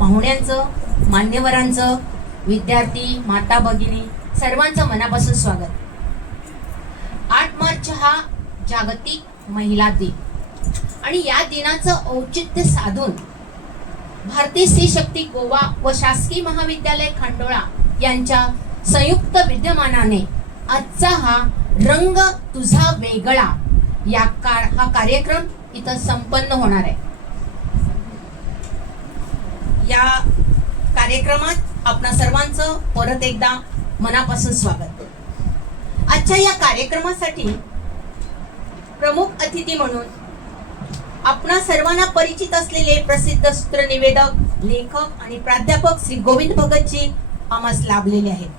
पाहुण्यांचं, मान्यवरांचं, विद्यार्थी, माता भगिनी सर्वांचं मनापासून स्वागत. 8 मार्च हा जागतिक महिला दिन आणि या दिनाचं औचित्य साधून भारतीय स्त्री शक्ती गोवा व शासकीय महाविद्यालय खंडोळा यांच्या संयुक्त विद्यमानाने आजचा हा रंग तुझा वेगळा हा कार्यक्रम इथं संपन्न होणार आहे. या कार्यक्रमात आपणा सर्वांचं परत एकदा मनापासून स्वागत. आजच्या या कार्यक्रमासाठी प्रमुख अतिथी म्हणून आपणा सर्वांना परिचित असलेले प्रसिद्ध सूत्रनिवेदक, लेखक आणि प्राध्यापक श्री गोविंद भगतजी आम्हास लाभलेले आहेत.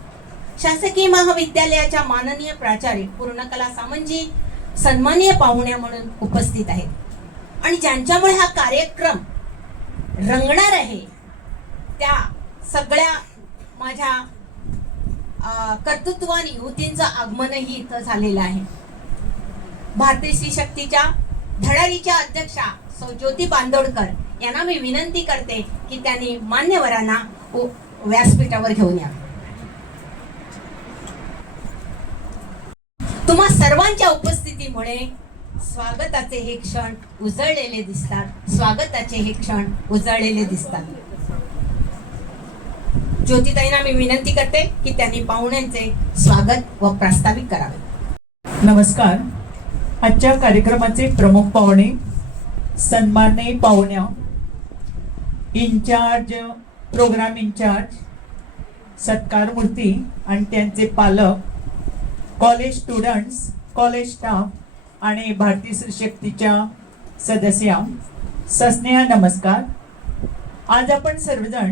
शासकीय महाविद्यालयाच्या माननीय प्राचार्य पूर्णकला सामंतजी सन्माननीय पाहुण्या म्हणून उपस्थित आहेत आणि ज्यांच्यामुळे हा कार्यक्रम रंगणार आहे त्या सगळ्या माझ्या कर्तृत्ववान युवतींचं आगमनही इथं झालेलं आहे. भारतीय स्त्री शक्तीच्या धडाडीच्या अध्यक्षा सौ ज्योती बांदोडकर यांना मी विनंती करते की त्यांनी मान्यवरांना व्यासपीठावर घेऊन या. तुम्हा सर्वांच्या उपस्थितीमुळे स्वागताचे हे क्षण उजळलेले दिसतात. ज्योतिताईंना मी विनंती करते की त्यांनी पाहुण्यांचे स्वागत व प्रास्ताविक करावे. नमस्कार. आजच्या कार्यक्रमाचे प्रमुख पाहुणे, सन्माननीय पाहुण्या, इंचार्ज, प्रोग्राम इंचार्ज, सत्कार मूर्ती आणि त्यांचे पालक, कॉलेज स्टुडंट्स, कॉलेज स्टाफ आणि भारतीय स्त्री शक्तीच्या सदस्या, सस्नेह नमस्कार. आज आपण सर्वजण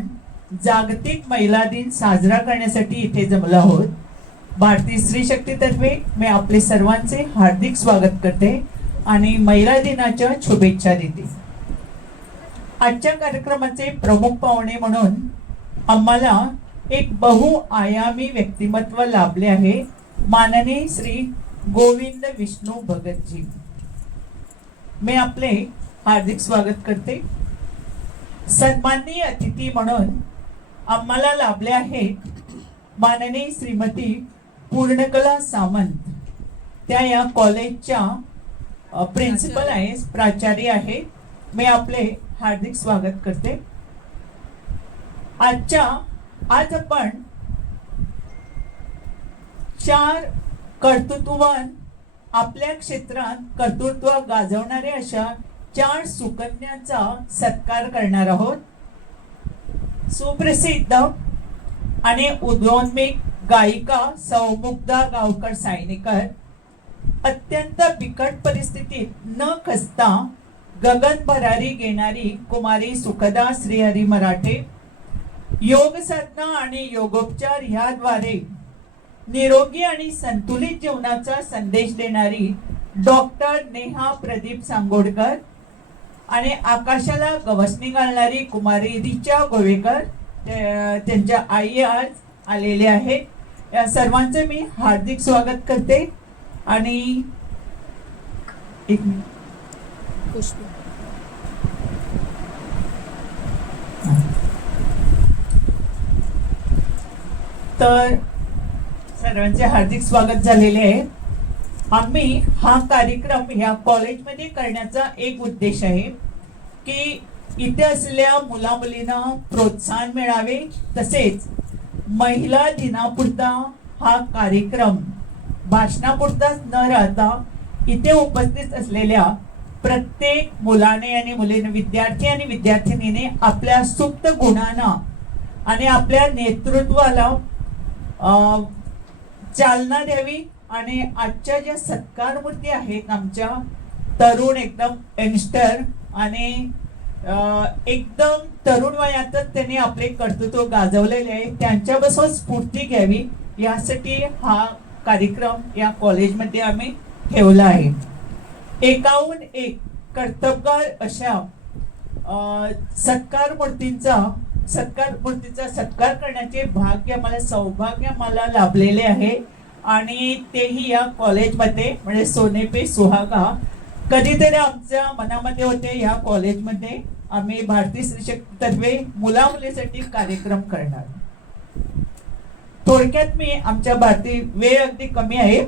जागतिक महिला दिन साजरा करण्यासाठी इथे जमलो आहोत. भारतीय स्त्री शक्तीतर्फे मी आपले सर्वांचे हार्दिक स्वागत करते आणि महिला दिनाच्या शुभेच्छा देते. आजच्या कार्यक्रमाचे प्रमुख पाहुणे म्हणून आम्हाला एक बहुआयामी व्यक्तिमत्व लाभले आहे, माननीय श्री गोविंद विष्णू भगतजी. मी आपले हार्दिक स्वागत करते. सन्माननीय अतिथी म्हणून आम्हाला लाभले आहेत माननीय श्रीमती पूर्णकला सामंत. त्या या कॉलेजच्या प्रिन्सिपल आहेत, प्राचार्य आहेत. मी आपले हार्दिक स्वागत करते. आज आपण 4 कर्तृत्ववान, आपल्या क्षेत्रात कर्तृत्व गाजवणारे अशा 4 सुकन्यांचा सत्कार करणार आहोत. सुप्रसिद्ध आणि उदयोन्मुख गायिका सौ मुग्धा गावकर सायनेकर, अत्यंत बिकट परिस्थितीत न खचता गगन भरारी घेणारी कुमारी सुखदा श्रीहरी मराठे, योग साधना आणि योगोपचार ह्याद्वारे निरोगी आणि संतुलित जीवनाचा संदेश देणारी डॉक्टर नेहा प्रदीप सांगोडकर आणि आकाशाला गवसणी घालणारी कुमारी रिचा गोवेकर, त्यांच्या आई आज आलेले आहेत. या सर्वांचे मी हार्दिक स्वागत करते. आणि एक तर सर्वांचे हार्दिक स्वागत झालेले आहे. आम्ही हा कार्यक्रम या कॉलेजमध्ये करण्याचा एक उद्देश आहे की इथे असलेल्या मुला मुलींना प्रोत्साहन मिळावे, तसेच महिला दिनापुरता हा कार्यक्रम भाषणापुरताच न राहता इथे उपस्थित असलेल्या प्रत्येक मुलाने आणि मुलीने, विद्यार्थी आणि विद्यार्थिनीने आपल्या सुप्त गुणांना आणि आपल्या नेतृत्वाला चालना द्यावी. आणि आजच्या ज्या सत्कार मूर्ती आहेत, आमच्या तरुण, एकदम यंगस्टर आणि एकदम तरुण वयातच त्यांनी आपले कर्तृत्व गाजवलेले आहे, त्यांच्यापासून स्फूर्ती घ्यावी यासाठी हा कार्यक्रम या कॉलेजमध्ये आम्ही ठेवला आहे. एकाहून एक कर्तबगार अशा सत्कार मूर्तीचा सत्कार करण्याचे सौभाग्य मला लाभलेले आहे. आणि तेही या कॉलेजमध्ये, म्हणजे सोने पे सुहागा कधीतरी आमच्या मनामध्ये होते या कॉलेजमध्ये आम्ही भारतीय स्त्री शक्ती तर्फे मुला मुलीसाठी कार्यक्रम करणार. थोडक्यात मी आमच्या भारतीय वेळ अगदी कमी आहे,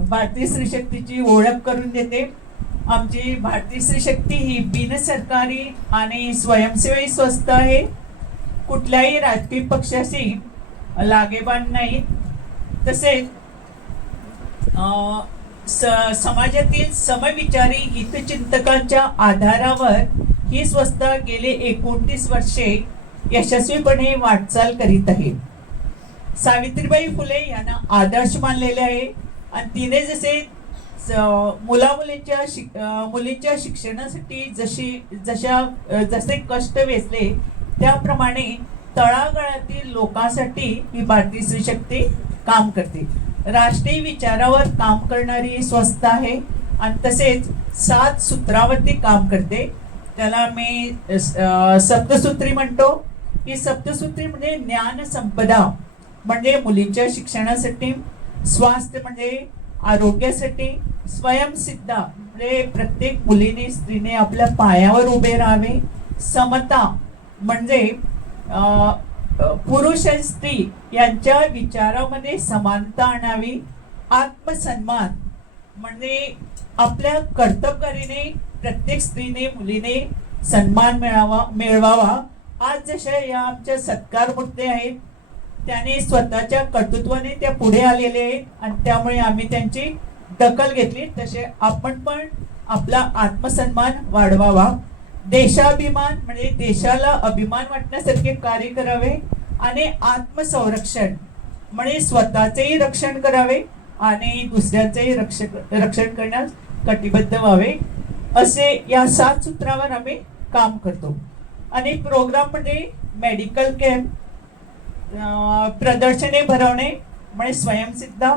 भारतीय स्त्री शक्तीची ओळख करून देते. आमची भारतीय स्त्री शक्ती ही बिनसरकारी आणि स्वयंसेवी संस्था आहे. कुठल्याही राजकीय पक्षाशी लागेबांध नाही. तसेच समाजातील समविचारी हितचिंतकांच्या आधारावर ही संस्था गेले 29 वर्षे यशस्वीपणे वाटचाल करीत आहे. सावित्रीबाई फुले यांना आदर्श मानलेले आहे आणि तिने जसे मुलींच्या शिक्षणासाठी जसे कष्ट वेचले त्याप्रमाणे तळागाळातील लोकांसाठी ही भारतीय स्त्री शक्ती काम करते. राष्ट्रीय विचारावर काम करणारी संस्था आहे आणि तसेच 7 सूत्रावरती काम करते. त्याला मी सप्तसूत्री म्हणतो. ही सप्तसूत्री म्हणजे ज्ञान संपदा म्हणजे मुलींच्या शिक्षणासाठी, स्वास्थ्य म्हणजे आरोग्यासाठी, स्वयंसिद्धा म्हणजे प्रत्येक मुलीने स्त्रीने आपल्या पायावर उभे राहावे, समता म्हणजे पुरुष आणि स्त्री यांच्या विचारामध्ये समानता आणावी, आत्मसन्मान म्हणजे आपल्या कर्तव्याने प्रत्येक स्त्रीने मुलीने सन्मान मिळवावा. आज जशा या आमच्या सत्कार मूर्ती आहेत त्याने स्वतःच्या कर्तृत्वाने त्या पुढे आलेले आहेत आणि त्यामुळे आम्ही त्यांची दखल घेतली. तसे आपण पण आपला आत्मसन्मान वाढवावा. देशाभिमान म्हणजे देशाला अभिमान वाटण्यासारखे कार्य करावे आणि आत्मसंरक्षण म्हणजे स्वतःचेही रक्षण करावे आणि दुसऱ्यांचेही रक्षण करण्यास कटिबद्ध व्हावे. असे या 7 सूत्रावर आम्ही काम करतो. आणि प्रोग्राम म्हणजे मेडिकल कॅम्प, प्रदर्शने भरवणे म्हणजे स्वयंसिद्धा,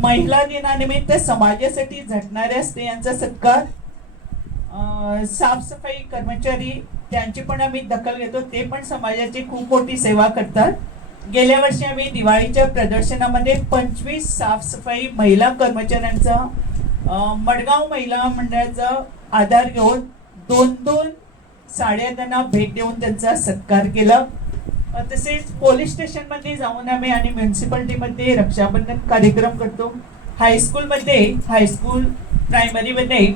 महिला दिनानिमित्त समाजासाठी झटणाऱ्या स्त्रियांचा सत्कार, साफसफाई कर्मचारी त्यांची पण आम्ही दखल घेतो. ते पण समाजाची खूप मोठी सेवा करतात. गेल्या वर्षी आम्ही दिवाळीच्या प्रदर्शनामध्ये 25 साफसफाई महिला कर्मचाऱ्यांचा मडगाव महिला मंडळाचा आधार घेऊन 2 साड्या त्यांना भेट देऊन त्यांचा सत्कार केला. तसेच पोलीस स्टेशन मध्ये जाऊन आम्ही आणि म्युन्सिपाल्टीमध्ये रक्षाबंधन कार्यक्रम करतो. हायस्कूल प्रायमरीमध्ये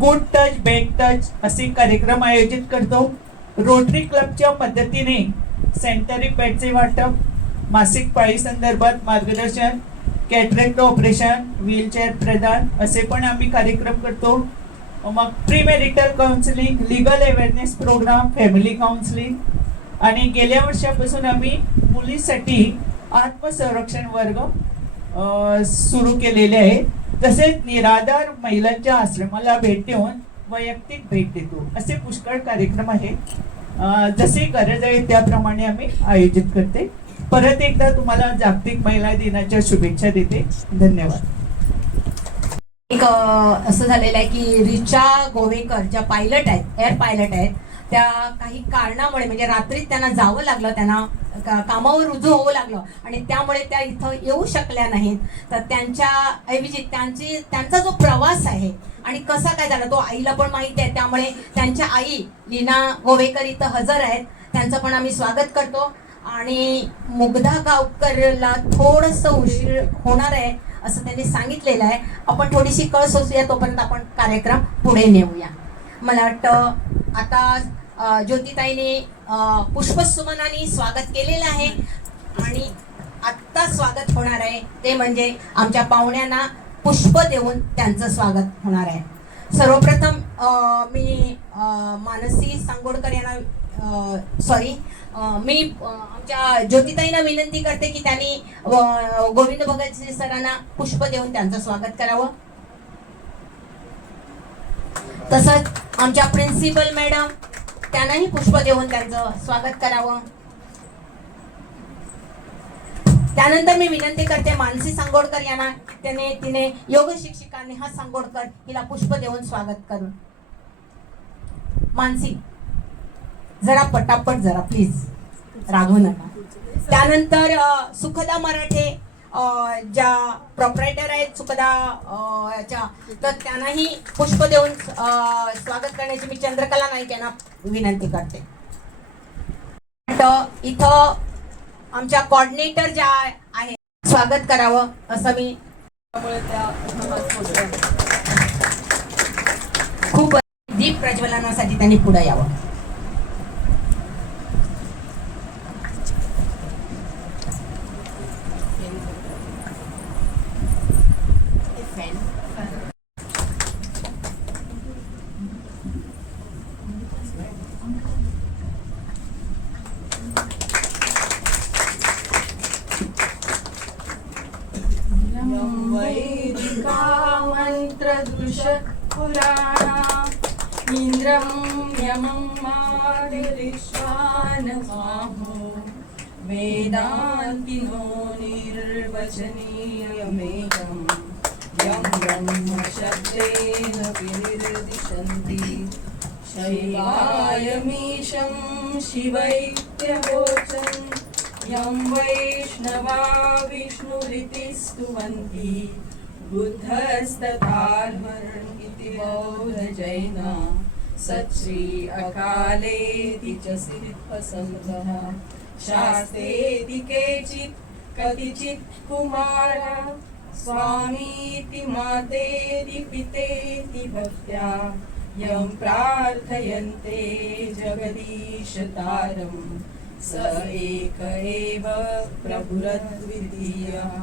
गुड टच बेड टच असे कार्यक्रम आयोजित करतो. रोटरी क्लबच्या मदतीने सॅनिटरी पॅडचे वाटप, मासिक पाळी संदर्भात मार्गदर्शन, कॅटरेक्ट ऑपरेशन, व्हीलचेअर प्रदान असे पण आम्ही कार्यक्रम करतो. मग pre marital counselling, legal awareness programme, family counselling आणि गेल्या वर्षापासून आम्ही मुलींसाठी आत्मसंरक्षण वर्ग सुरू केलेले आहे. तसेच निराधार महिलांच्या आश्रमाला भेट देऊन वैयक्तिक भेट देतो. असे पुष्कळ कार्यक्रम आहेत. जशी गरज आहे त्याप्रमाणे आम्ही आयोजित करते. परत एकदा तुम्हाला जागतिक महिला दिनाच्या शुभेच्छा देते. धन्यवाद. एक असं झालेलं आहे की रिचा गोवेकर ज्या पायलट आहेत, एअर पायलट आहेत, त्या काही कारणामुळे म्हणजे रात्रीत त्यांना जावं लागलं, त्यांना कामावर रुजू होवं लागलं आणि त्यामुळे त्या इथं येऊ शकल्या नाहीत. तर त्यांच्या ऐवजी त्यांचा जो प्रवास आहे आणि कसा काय झाला तो आईला पण माहिती आहे. त्यामुळे त्यांच्या आई लीना गोवेकर इथं हजर आहेत. त्यांचं पण आम्ही स्वागत करतो. आणि मुग्धा गावकरला थोडंसं उशीर होणार आहे असं त्यांनी सांगितलेलं आहे. आपण थोडीशी कळ सोसूया, तोपर्यंत आपण कार्यक्रम पुढे नेऊया. मला वाटतं आता ज्योतिताईने पुष्पसुमनाने स्वागत केलेलं आहे आणि आत्ता स्वागत होणार आहे ते म्हणजे आमच्या पाहुण्यांना पुष्प देऊन त्यांचं स्वागत होणार आहे. सर्वप्रथम मी मानसी सांगोडकर यांना मी आमच्या ज्योतिताईंना विनंती करते की त्यांनी गोविंद भगतजी सरांना पुष्प देऊन त्यांचं स्वागत करावं. तसंच आमच्या प्रिन्सिपल मॅडम त्यांनाही पुष्प देऊन त्यांचं स्वागत करावं. त्यानंतर मी विनंती करते मानसी सांगोडकर यांना, तिने योग शिक्षिका नेहा सांगोडकर हिला पुष्प देऊन स्वागत करून. मानसी जरा पटापट, जरा प्लीज, रागवू नका. त्यानंतर सुखदा मराठे ज्या प्रॉपरायटर आहेत सुखदा याच्या, तर त्यांनाही पुष्प देऊन स्वागत करण्याची मी चंद्रकला नाईक यांना विनंती करते. तर इथं आमच्या कोऑर्डिनेटर ज्या आहेत स्वागत करावं असं मी खूप दीप प्रज्वलनासाठी त्यांनी पुढे यावं. वैदिका मंत्रदृश पुराणा इंद्रं यमं मारुरिश्वानमाहो वेदान्तिनो निर्वचनीयमेकं यं ब्रह्मशब्देन विनिर्दिशन्ति शैवायमीशं शिवैत्यवोचन् यं वैष्णवा विष्णुरिति स्तुवन्ति बुद्धस्तथार्हन् इति बौद्धजैना सच्श्री अकालेति च सिद्धसङ्घः शास्त्रेति केचित् कतिचित् कुमारा स्वामीति मातेति पितेति भक्त्या यं प्रार्थयन्ते जगदीशतारम् स एक एव प्रभुरद्वितीयः.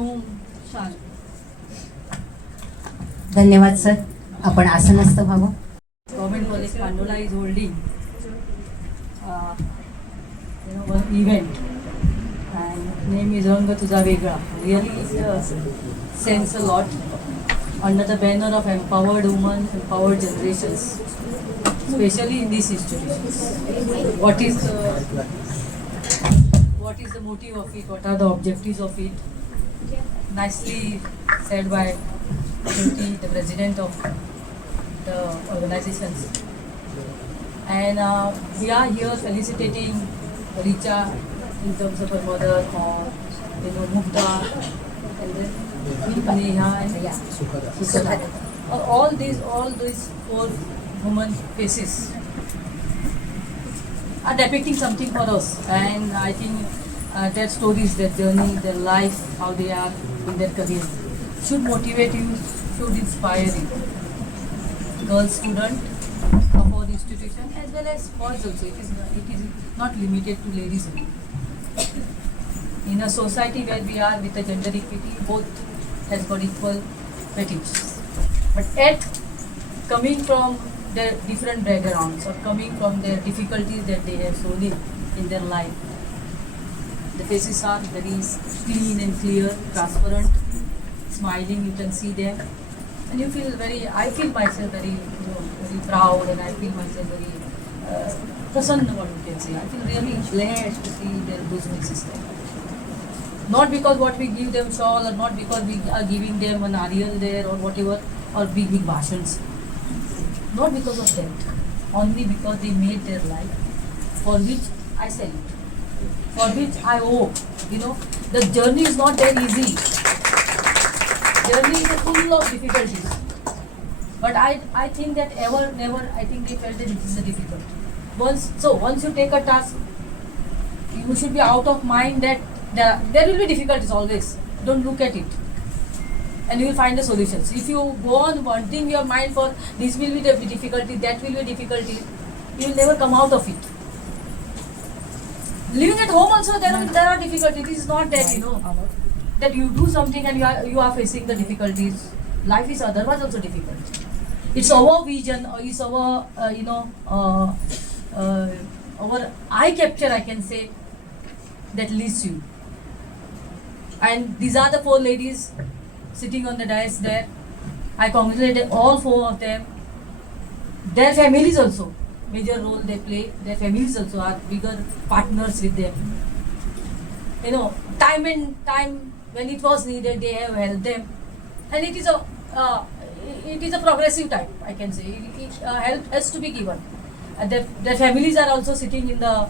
ओम शांती. धन्यवाद सर. आपण आसनस्थ व्हावं. Government College Pandola is holding one event and name is Rang Tuja Vegra. Really it sense a lot under the banner of empowered women, empowered generations, especially in these institutions. What is the motive of it? What are the objectives of it? Nicely said by the president of the organizations. And we are here felicitating Richa in terms of her mother, or Mukta, and then Neha and Sukhada. All these four women faces are depicting something for us, and I think their stories, their journey, their life, how they are in their career should motivate you, should inspire you. Girls student of our institution as well as boys also. It is not limited to ladies only. In a society where we are with a gender equity, both has got equal weightage. But yet, coming from their different backgrounds or coming from their difficulties that they have shown in their life, the faces are very clean and clear, transparent, smiling. You can see them, and you feel I feel myself very proud, and I feel myself very prasanna. What you can say, I feel really blessed to see those faces there. Not because what we give them shawl, or not because we are giving them an Ariel there or whatever, or big bhashans. Not because of that, only because they made their life, for which I salute, for which I owe. The journey is not that easy. Journey is full of difficulties. But I think that never, I think they felt that it is difficult. Once you take a task, you should be out of mind that there will be difficulties always. Don't look at it. And you will find the solutions. If you go on wanting your mind for this will be the difficulty, that will be difficulty, you will never come out of it. Living at home also there are difficulties. It is not that that you do something and you are facing the difficulties. Life is otherwise also difficult. It's our vision, or it's our our eye capture, I can say, that leads you. And these are the four ladies sitting on the dais there. I congratulate all four of them. Their families also, major role they play. Their families also are bigger partners with them. Time when it was needed, they have helped them. And it is a progressive time, I can say. Help has to be given. And their families are also sitting in the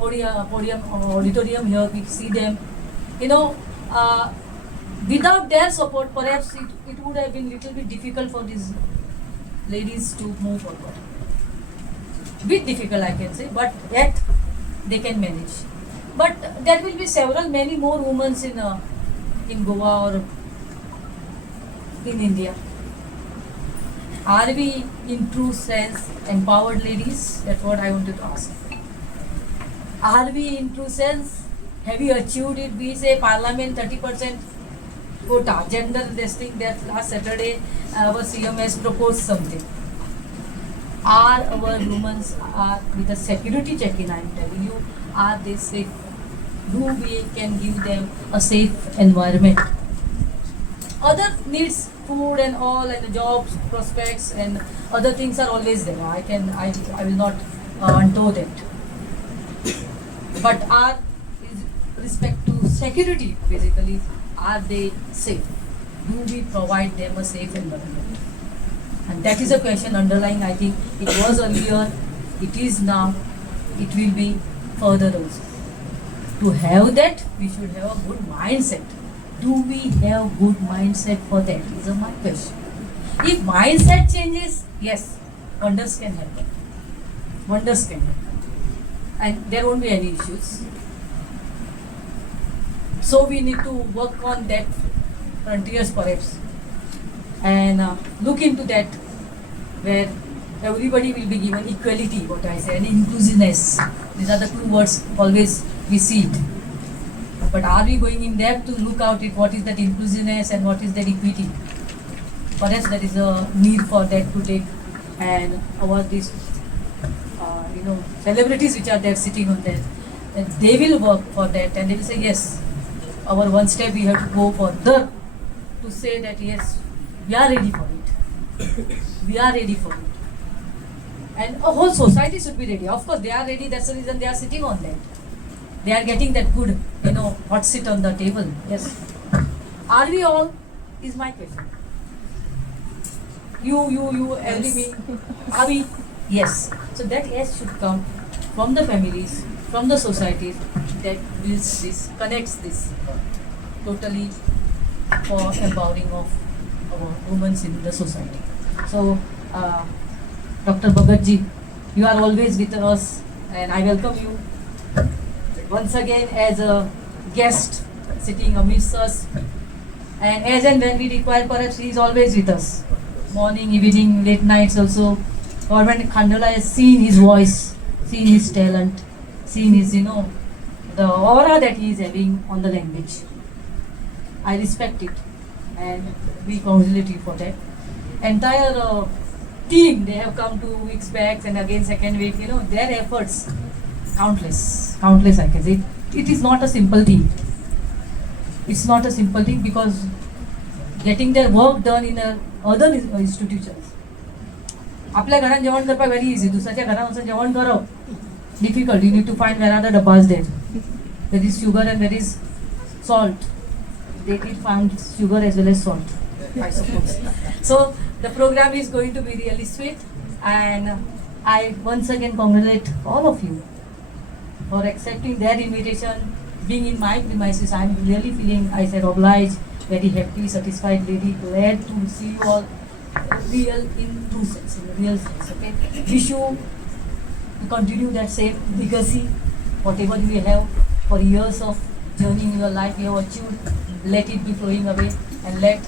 auditorium here. We see them. without their support, perhaps it would have been little bit difficult for these ladies to move forward. Bit difficult, I can say, but yet they can manage. But there will be many more women in Goa or in India. Are we in true sense empowered ladies? That's what I wanted to ask. Are we in true sense? Have we achieved it? We say Parliament 30% quota, gender this thing that last Saturday our CM has proposed something. Are our women are with a security check-in, I am telling you, are they safe? Do we can give them a safe environment? Other needs, food and all, and the jobs prospects and other things are always there. I will not undo that. But are with respect to security, basically, are they safe? Do we provide them a safe environment? And that is a question underlying. I think it was earlier, it is now, it will be further also. To have that, we should have a good mindset. Do we have good mindset for that? Is my question. If mindset changes, yes, wonders can happen. Wonders can happen. And there won't be any issues. So we need to work on that frontiers perhaps. And look into that where everybody will be given equality, what I say, and inclusiveness. These are the two words always we see it. But are we going in depth to look out at what is that inclusiveness and what is that equity? Perhaps there is a need for that to take, and our these celebrities which are there sitting on there, and they will work for that, and they will say yes, our one step we have to go further to say that yes, we are ready for it. We are ready for it. And a whole society should be ready. Of course, they are ready. That's the reason they are sitting on that. They are getting that good, hot seat on the table. Yes. Are we all? Is my question. You, every me. Are we? Yes. So that yes should come from the families, from the societies that builds this, connects this totally for empowering of our women in the society. So, Dr. Bhagatji, you are always with us, and I welcome you once again as a guest sitting amidst us. And as and when we require, perhaps he is always with us. Morning, evening, late nights also. Or when Khandala has seen his voice, seen his talent, seen his, the aura that he is having on the language. I respect it, and we congratulate you for that. Entire team, they have come 2 weeks back and again second week, their efforts, countless I can say. It is not a simple thing. It's not a simple thing because getting their work done in other institutions. आपल्या घरात जेवण करपाक very easy. दुसऱ्याच्या घरात वचून जेवण करप difficult. You need to find where are the dabbas there. There is sugar and there is salt. They did find sugar as well as salt, I suppose. So the program is going to be really sweet, and I once again congratulate all of you for accepting their invitation, being in my premises. I am really feeling, I said, obliged, very happy, satisfied, very glad to see you all real in true sense, in real sense. Okay, wish you to continue that same legacy, whatever you have for years of journey in your life you have achieved. Let it be flowing away, and let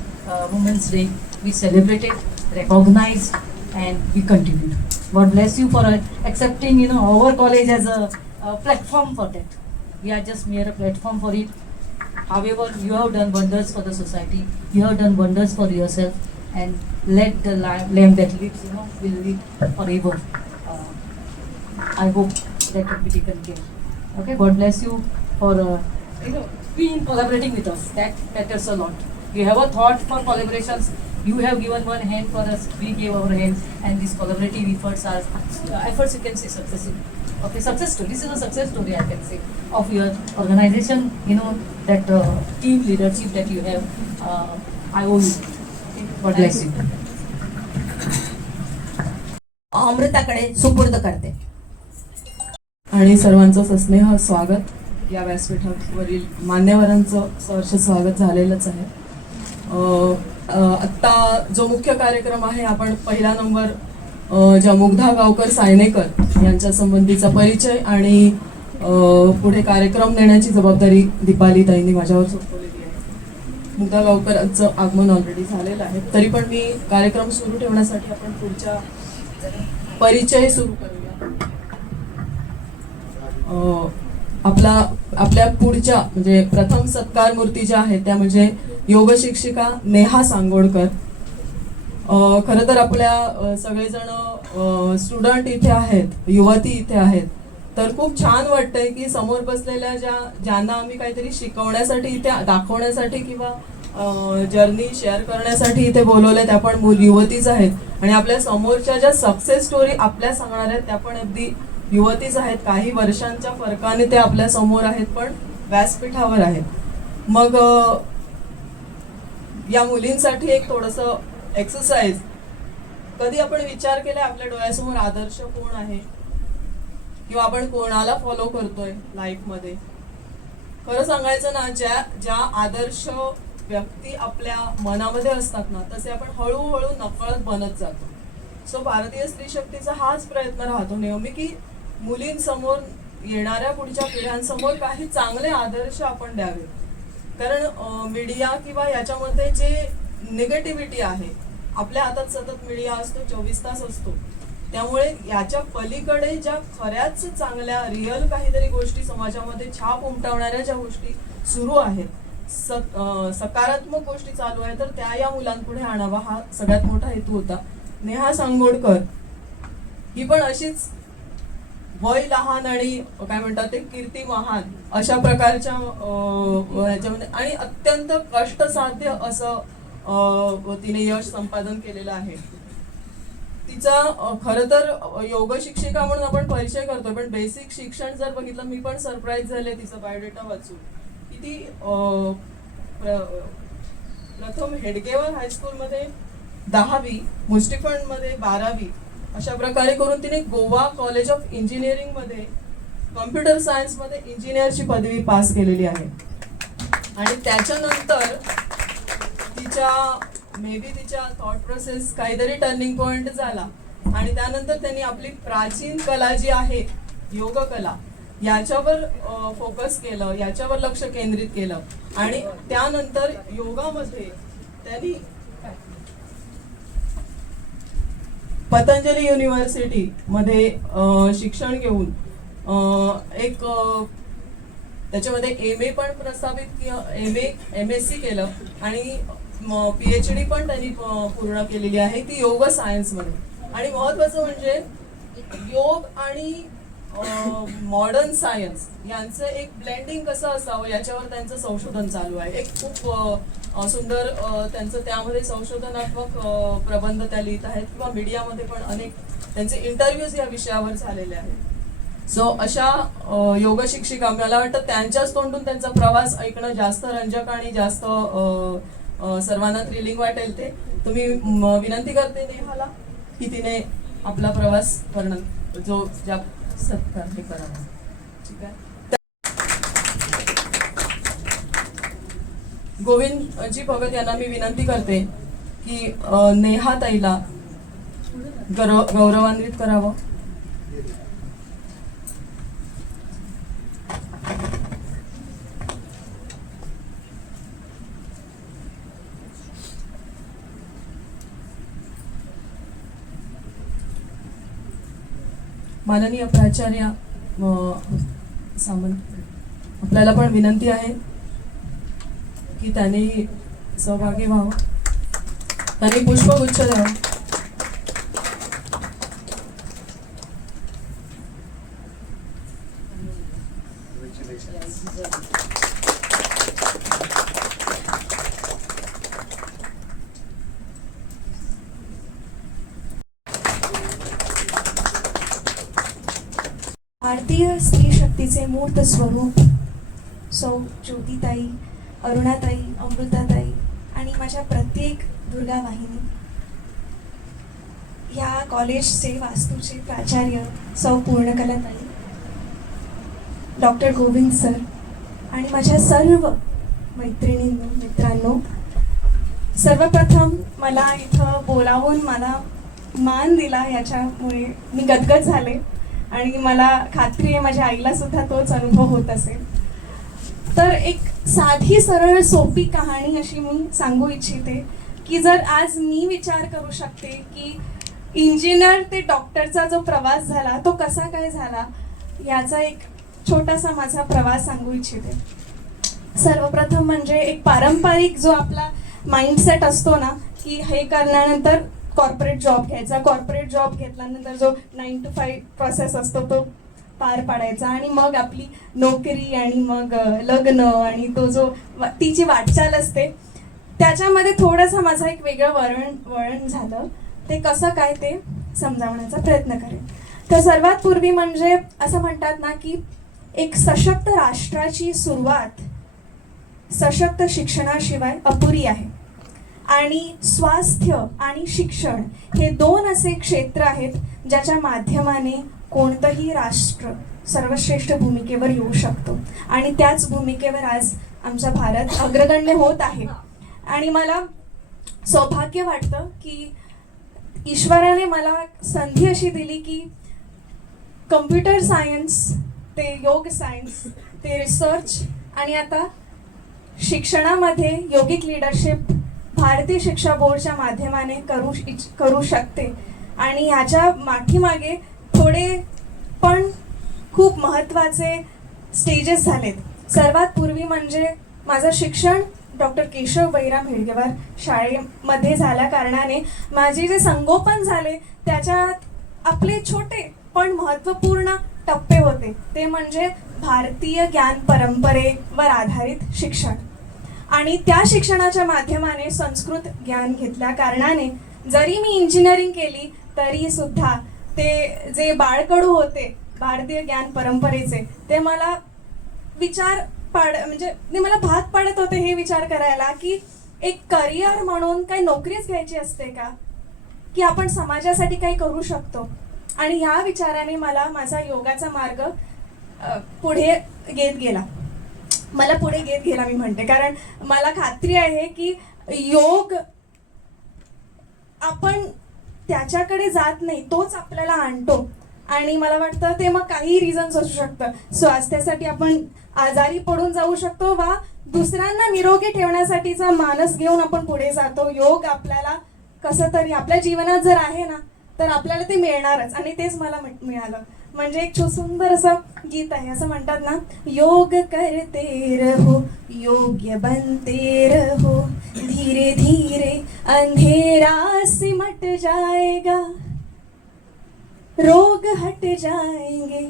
Women's Day be celebrated, recognized, and be continued. God bless you for accepting, our college as a platform for that. We are just mere a platform for it. However, you have done wonders for the society. You have done wonders for yourself, and let the lamb that lives, will live forever. I hope that will be taken care. Okay, God bless you for being collaborating with us. That matters a lot. You have a thought for collaborations. You have given one hand for us. We gave our hand, and these collaborative efforts are efforts you can say successful. Okay, success story. This is a success story, I can say, of your organization. That team leadership that you have. I owe you. God bless you. अमृताकडे सुपूर्द करते. आणि सर्वांचं सस्नेह स्वागत. या व्यासपीठावरील मान्यवरांचं सहर्ष स्वागत झालेलंच आहे. आत्ता जो मुख्य कार्यक्रम आहे, आपण पहिला नंबर ज्या मुग्धा गावकर सायनेकर यांच्या संबंधीचा परिचय आणि पुढे कार्यक्रम नेण्याची जबाबदारी दीपाली ताईंनी माझ्यावर सोपवलेली आहे. मुग्धा गावकरांचं आगमन ऑलरेडी झालेलं आहे, तरी पण मी कार्यक्रम सुरू ठेवण्यासाठी आपण पुढच्या परिचय सुरू करूया. आपल्या पुढच्या म्हणजे प्रथम सत्कार मूर्ती ज्या आहेत त्या म्हणजे योग शिक्षिका नेहा सांगोडकर. खरं तर आपल्या सगळेजण स्टुडंट इथे आहेत, युवती इथे आहेत, तर खूप छान वाटतंय की समोर बसलेल्या ज्यांना आम्ही काहीतरी शिकवण्यासाठी इथे दाखवण्यासाठी किंवा जर्नी शेअर करण्यासाठी इथे बोलवल्या त्या पण युवतीच आहेत, आणि आपल्या समोरच्या ज्या सक्सेस स्टोरी आपल्या सांगणार आहेत त्या पण अगदी युवतीच आहेत. काही वर्षांच्या फरकाने ते आपल्या समोर आहेत, पण व्यासपीठावर आहेत. मग या मुलींसाठी एक थोडंसं एक्सरसाइज, कधी आपण विचार केलाय आपल्या डोळ्यासमोर आदर्श कोण आहे किंवा आपण कोणाला फॉलो करतोय लाईफमध्ये? खरं सांगायचं ना, ज्या आदर्श व्यक्ती आपल्या मनामध्ये असतात ना, तसे आपण हळूहळू नकळत बनत जातो. सो भारतीय स्त्री शक्तीचा हाच प्रयत्न राहतो नेहमी की मुलींसमोर, येणाऱ्या पुढच्या पिढ्यांसमोर काही चांगले आदर्श आपण द्यावे. कारण मीडिया किंवा याच्यामध्ये जे निगेटिव्हिटी आहे, आपल्या हातात सतत मीडिया असतो, 24 तास असतो, त्यामुळे याच्या पलीकडे ज्या खऱ्याच चांगल्या रिअल काहीतरी गोष्टी समाजामध्ये छाप उमटवणाऱ्या ज्या गोष्टी सुरू आहेत, सकारात्मक गोष्टी चालू आहेत, तर त्या या मुलांपुढे आणावा हा सगळ्यात मोठा हेतू होता. नेहा सांगोडकर ही पण अशीच वय लहान आणि काय म्हणतात ते कीर्ती महान अशा प्रकारच्या ह्याच्यामध्ये आणि अत्यंत कष्टसाध्य असं तिने यश संपादन केलेलं आहे. तिचा खरं तर योग शिक्षिका म्हणून आपण परिचय करतोय, पण बेसिक शिक्षण जर बघितलं, मी पण सरप्राईज झाले तिचा बायोडेटा वाचून की ती प्रथम हेडगेवर हायस्कूलमध्ये 10वी, मुस्टिफंडमध्ये 12वी अशा प्रकारे करून तिने गोवा कॉलेज ऑफ इंजिनिअरिंग मध्ये कॉम्प्युटर सायन्स मध्ये इंजिनियरची पदवी पास केलेली आहे. आणि त्याच्यानंतर तिच्या थॉट प्रोसेस काहीतरी टर्निंग पॉइंट झाला आणि त्यानंतर त्यांनी आपली प्राचीन कला जी आहे योग कला याच्यावर फोकस केलं, याच्यावर लक्ष केंद्रित केलं आणि त्यानंतर योगामध्ये त्यांनी पतंजली युनिव्हर्सिटी मध्ये शिक्षण घेऊन एक त्याच्यामध्ये MA पण प्रस्तावित, MSc केलं आणि PhD पण त्यांनी पूर्ण केलेली आहे ती योग सायन्स मध्ये. आणि महत्वाचं म्हणजे योग आणि मॉडर्न सायन्स यांचं एक ब्लेंडिंग कसं असावं याच्यावर त्यांचं संशोधन चालू आहे. एक खूप सुंदर त्यांचं त्यामध्ये संशोधनात्मक प्रबंध त्या लिहित आहेत किंवा मीडियामध्ये पण अनेक त्यांचे इंटरव्ह्यूज या विषयावर झालेले आहेत. सो अशा योग शिक्षिका, मला वाटतं त्यांच्याच तोंडून त्यांचा प्रवास ऐकणं जास्त रंजक आणि जास्त सर्वांना थ्रिलिंग वाटेल. ते तुम्ही विनंती करते नेहाला की तिने आपला प्रवास वर्णन जो ज्या सत्कार हे करावा. ठीक आहे. गोविंदजी भगत यांना मी विनंती करते की नेहा ताईला गौरवान्वित करावं. माननीय प्राचार्य सामंत, आपल्याला पण विनंती आहे की त्यांनी सहभागी व्हावं, त्यांनी पुष्पगुच्छ द्यावा. भारतीय स्त्री शक्तीचे मूर्त स्वरूप सौ ज्योतिताई, अरुणाताई, अमृताताई आणि माझ्या प्रत्येक दुर्गा वाहिनी, ह्या कॉलेजचे वास्तूचे प्राचार्य सौ पूर्णकलाताई, डॉक्टर गोविंद सर, आणि माझ्या सर्व मैत्रिणींनो, मित्रांनो, सर्वप्रथम मला इथं बोलावून मला मान दिला याच्यामुळे मी गदगद झाले आणि मला खात्री आहे माझ्या आईला सुद्धा तोच अनुभव होत असेल. तर एक साधी सरळ सोपी कहाणी अशी मी सांगू इच्छिते की जर आज मी विचार करू शकते की इंजिनियर ते डॉक्टरचा जो प्रवास झाला तो कसा काय झाला, याचा एक छोटासा माझा प्रवास सांगू इच्छिते. सर्वप्रथम म्हणजे एक पारंपरिक जो आपला माइंडसेट असतो ना की हे करण्यानंतर कॉर्पोरेट जॉब घ्यायचा, कॉर्पोरेट जॉब घेतल्यानंतर जो 9 to 5 प्रोसेस असतो तो पार पाडायचा आणि मग आपली नोकरी आणि मग लग्न आणि तो जो तिची वाटचाल असते त्याच्यामध्ये थोडंसं माझं एक वेगळं वळण झालं. ते कसं काय ते समजावण्याचा प्रयत्न करेन. तर सर्वात पूर्वी म्हणजे असं म्हणतात ना की एक सशक्त राष्ट्राची सुरुवात सशक्त शिक्षणाशिवाय अपुरी आहे आणि स्वास्थ्य आणि शिक्षण हे 2 असे क्षेत्र आहेत ज्याच्या माध्यमाने कोणतंही राष्ट्र सर्वश्रेष्ठ भूमिकेवर येऊ शकतो आणि त्याच भूमिकेवर आज आमचा भारत अग्रगण्य होत आहे. आणि मला सौभाग्य वाटतं की ईश्वराने मला संधी अशी दिली की कम्प्युटर सायन्स ते योग सायन्स ते रिसर्च आणि आता शिक्षणामध्ये योगिक लीडरशिप भारतीय शिक्षा बोर्डच्या माध्यमाने करू शकते. आणि ह्याच्या पाठीमागे थोडे पण खूप महत्त्वाचे स्टेजेस झालेत. सर्वात पूर्वी म्हणजे माझं शिक्षण डॉक्टर केशव बैराम हेडगेवार शाळेमध्ये झाल्या कारणाने माझे जे संगोपन झाले त्याच्यात आपले छोटे पण महत्त्वपूर्ण टप्पे होते. ते म्हणजे भारतीय ज्ञान परंपरेवर आधारित शिक्षण आणि त्या शिक्षणाच्या माध्यमाने संस्कृत ज्ञान घेतल्या कारणाने जरी मी इंजिनिअरिंग केली तरी सुद्धा ते जे बाळकडू होते भारतीय ज्ञान परंपरेचे ते मला मला भाग पाडत होते हे विचार करायला की एक करिअर म्हणून काही नोकरीच घ्यायची असते का, की आपण समाजासाठी काही करू शकतो. आणि ह्या विचाराने मला माझा योगाचा मार्ग पुढे घेत गेला मी म्हणते, कारण मला खात्री आहे की योग आपण त्याच्याकडे जात नाही, तोच आपल्याला आणतो. आणि मला वाटतं ते मग काही रिझन्स असू शकतं. स्वास्थ्यासाठी आपण आजारी पडून जाऊ शकतो वा दुसऱ्यांना निरोगी ठेवण्यासाठीचा मानस घेऊन आपण पुढे जातो. योग आपल्याला कसं तरी आपल्या जीवनात जर आहे ना तर आपल्याला ते मिळणारच आणि तेच मला मिळालं. म्हणजे एक सुंदर असं गीत आहे, असं म्हणतात ना, योग करते रहो योग्य बनते रहो धीरे धीरे अंधेरा सिमट जाएगा रोग हट जाएंगे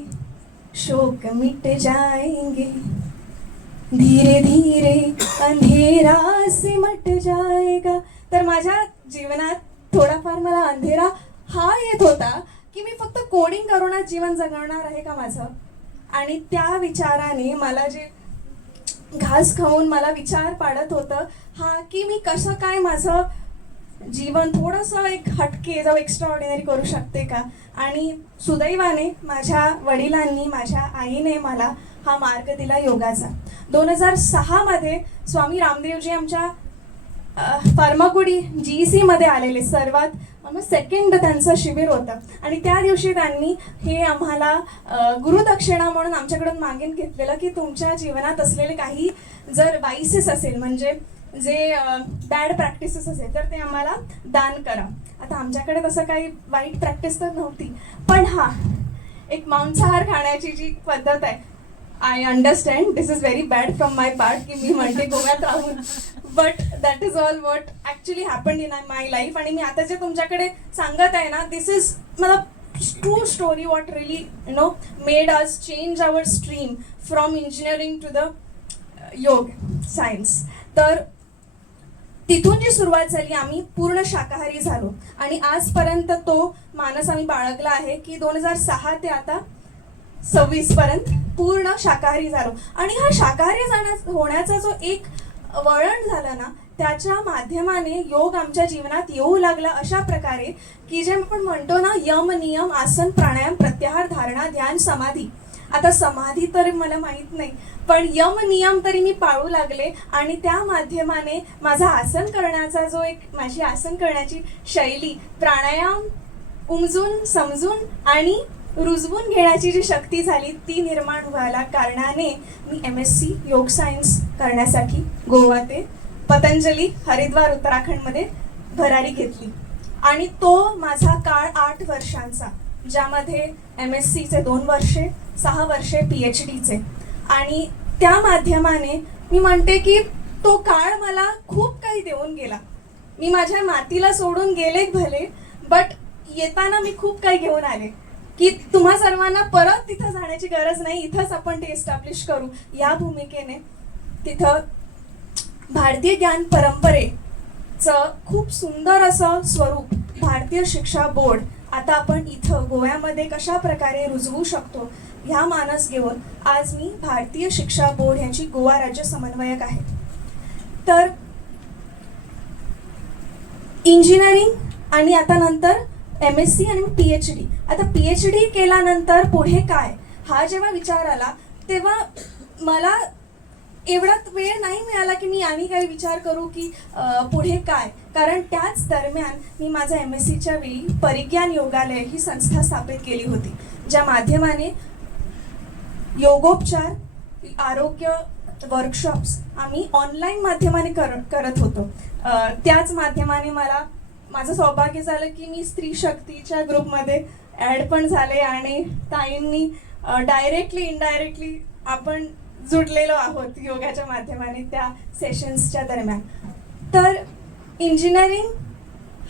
शोक मिट जाएंगे धीरे धीरे अंधेरा सिमट जाएगा. तर माझ्या जीवनात थोडाफार मला अंधेरा हा येत होता की मी फक्त कोडिंग करूनच जीवन जगणार आहे का माझं. आणि त्या विचाराने मला जे घास खाऊन मला विचार पाडत होतं हा की मी कसं काय माझं जीवन थोडंसं एक हटके जाऊ एक्स्ट्रा ऑर्डिनरी करू शकते का. आणि सुदैवाने माझ्या वडिलांनी माझ्या आईने मला हा मार्ग दिला योगाचा. 2006 मध्ये स्वामी रामदेवजी आमच्या फार्माकुडी GEC मध्ये आलेले. सर्वात सेकंड त्यांचं शिबिर होतं आणि त्या दिवशी त्यांनी हे आम्हाला गुरुदक्षिणा म्हणून आमच्याकडून मागून घेतलेलं की तुमच्या जीवनात असलेले काही जर वाईसेस असेल म्हणजे जे बॅड प्रॅक्टिसेस असेल तर ते आम्हाला दान करा. आता आमच्याकडे तसं काही वाईट प्रॅक्टिस तर नव्हती, पण हा एक मांसाहार खाण्याची जी पद्धत आहे, I understand this is very bad from my part की मी म्हणते गोव्यात राहून, but that is all what actually happened in my life. आणि मी आता जे तुमच्याकडे सांगत आहे ना, दिस इज मला true story what really made us change our stream from engineering to the yoga science. तर तिथून जी सुरुवात झाली आम्ही पूर्ण शाकाहारी झालो आणि आजपर्यंत तो मानस आम्ही बाळगला आहे की 2006 ते आता 26 पर्यंत पूर्ण शाकाहारी झालो. आणि हा शाकाहारी होण्याचा जो एक वळण झालं ना त्याच्या माध्यमाने योग आमच्या जीवनात येऊ लागला अशा प्रकारे की जे आपण म्हणतो ना यम नियम आसन प्राणायाम प्रत्याहार धारणा ध्यान समाधी. आता समाधी तर मला माहीत नाही, पण यम नियम तरी मी पाळू लागले आणि त्या माध्यमाने माझा आसन करण्याचा जो एक माझी आसन करण्याची शैली, प्राणायाम उमजून समजून आणि रुजवून घेण्याची जी शक्ती झाली ती निर्माण व्हायला कारणाने मी MSc योग सायन्स करण्यासाठी गोवा ते पतंजली हरिद्वार उत्तराखंडमध्ये भरारी घेतली. आणि तो माझा काळ 8 वर्षांचा, ज्यामध्ये MScचे 2 वर्षे, 6 वर्षे PhDचे. आणि त्या माध्यमाने मी म्हणते की तो काळ मला खूप काही देऊन गेला. मी माझ्या मातीला सोडून गेले भले, बट येताना मी खूप काही घेऊन आले की तुम्हा सर्वांना परत तिथं जाण्याची गरज नाही, इथंच आपण ते एस्टॅब्लिश करू. या भूमिकेने तिथं भारतीय ज्ञान परंपरेचं खूप सुंदर असं स्वरूप भारतीय शिक्षा बोर्ड आता आपण इथं गोव्यामध्ये कशा प्रकारे रुजवू शकतो ह्या मानस घेऊन आज मी भारतीय शिक्षा बोर्ड ह्याची गोवा राज्य समन्वयक आहे. तर इंजिनिअरिंग आणि आता नंतर MSc आणि PhD. आता PhD केल्यानंतर पुढे काय हा जेव्हा विचार आला तेव्हा मला एवढा वेळ नाही मिळाला की मी आणि काही विचार करू की पुढे काय. कारण त्याच दरम्यान मी माझ्या MScच्या वेळी परिज्ञान योगालय ही संस्था स्थापित केली होती, ज्या माध्यमाने योगोपचार, आरोग्य वर्कशॉप्स आम्ही ऑनलाईन माध्यमाने करत होतो. त्याच माध्यमाने मला माझं सौभाग्य झालं की मी स्त्री शक्तीच्या ग्रुपमध्ये ॲड पण झाले आणि ताईंनी डायरेक्टली इनडायरेक्टली आपण जुडलेलो आहोत योगाच्या माध्यमाने त्या सेशन्सच्या दरम्यान. तर इंजिनिअरिंग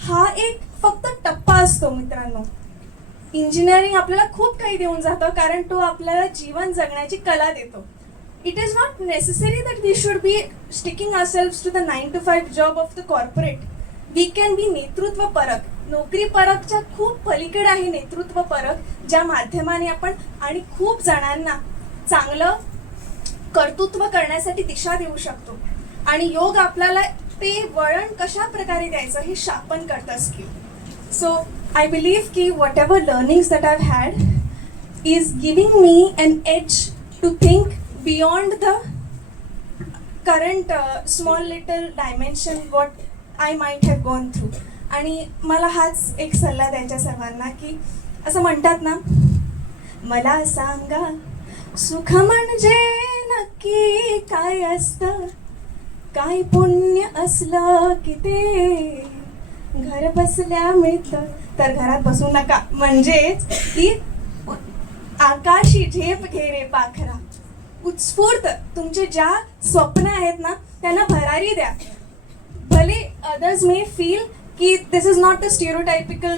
हा एक फक्त टप्पा असतो मित्रांनो. इंजिनिअरिंग आपल्याला खूप काही देऊन जातं कारण तो आपल्याला जीवन जगण्याची कला देतो. It is not necessary that we should be sticking ourselves to the 9 to 5 job of the corporate. We can be नेतृत्व परक. नोकरी परकच्या खूप पलीकडे आहे नेतृत्व परक, ज्या माध्यमाने आपण आणि खूप जणांना चांगलं कर्तृत्व करण्यासाठी दिशा देऊ शकतो. आणि योग आपल्याला ते वळण कशा प्रकारे द्यायचं हे शापन करतं skill. So I believe ki whatever learnings that I've had is giving me an edge to think beyond the current small little dimension what I might have gone through. आणि मला हाच एक सल्ला द्यायचा सर्वांना की असं म्हणतात ना, मला सांगा सुख म्हणजे नक्की काय असतं, काय पुण्य असलं की ते घर बसल्या मिळतं. तर घरात बसू नका, म्हणजेच की आकाशी झेप घे रे पाखरा. उत्स्फूर्त तुमचे ज्या स्वप्न आहेत ना त्यांना भरारी द्या. भले अदर्स मे फील की this is not a stereotypical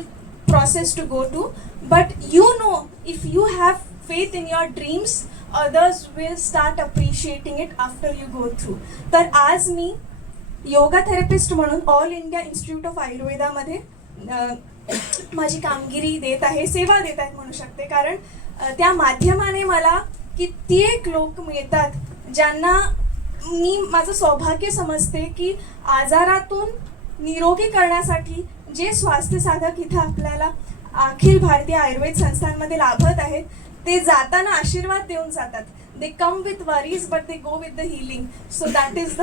process to go to, but you know if you have faith in your dreams others will start appreciating it after you go through. तर आज मी yoga therapist म्हणून all India institute of आयुर्वेदामध्ये माझी कामगिरी देत आहे, सेवा देत आहेत म्हणू शकते. कारण त्या माध्यमाने मला कित्येक लोक मिळतात ज्यांना मी माझं सौभाग्य समजते की आजारातून निरोगी करण्यासाठी जे स्वास्थ्य साधक इथं आपल्याला अखिल भारतीय आयुर्वेद संस्थांमध्ये लाभत आहेत ते जाताना आशीर्वाद देऊन जातात. They come with worries but they go with the healing. So that is the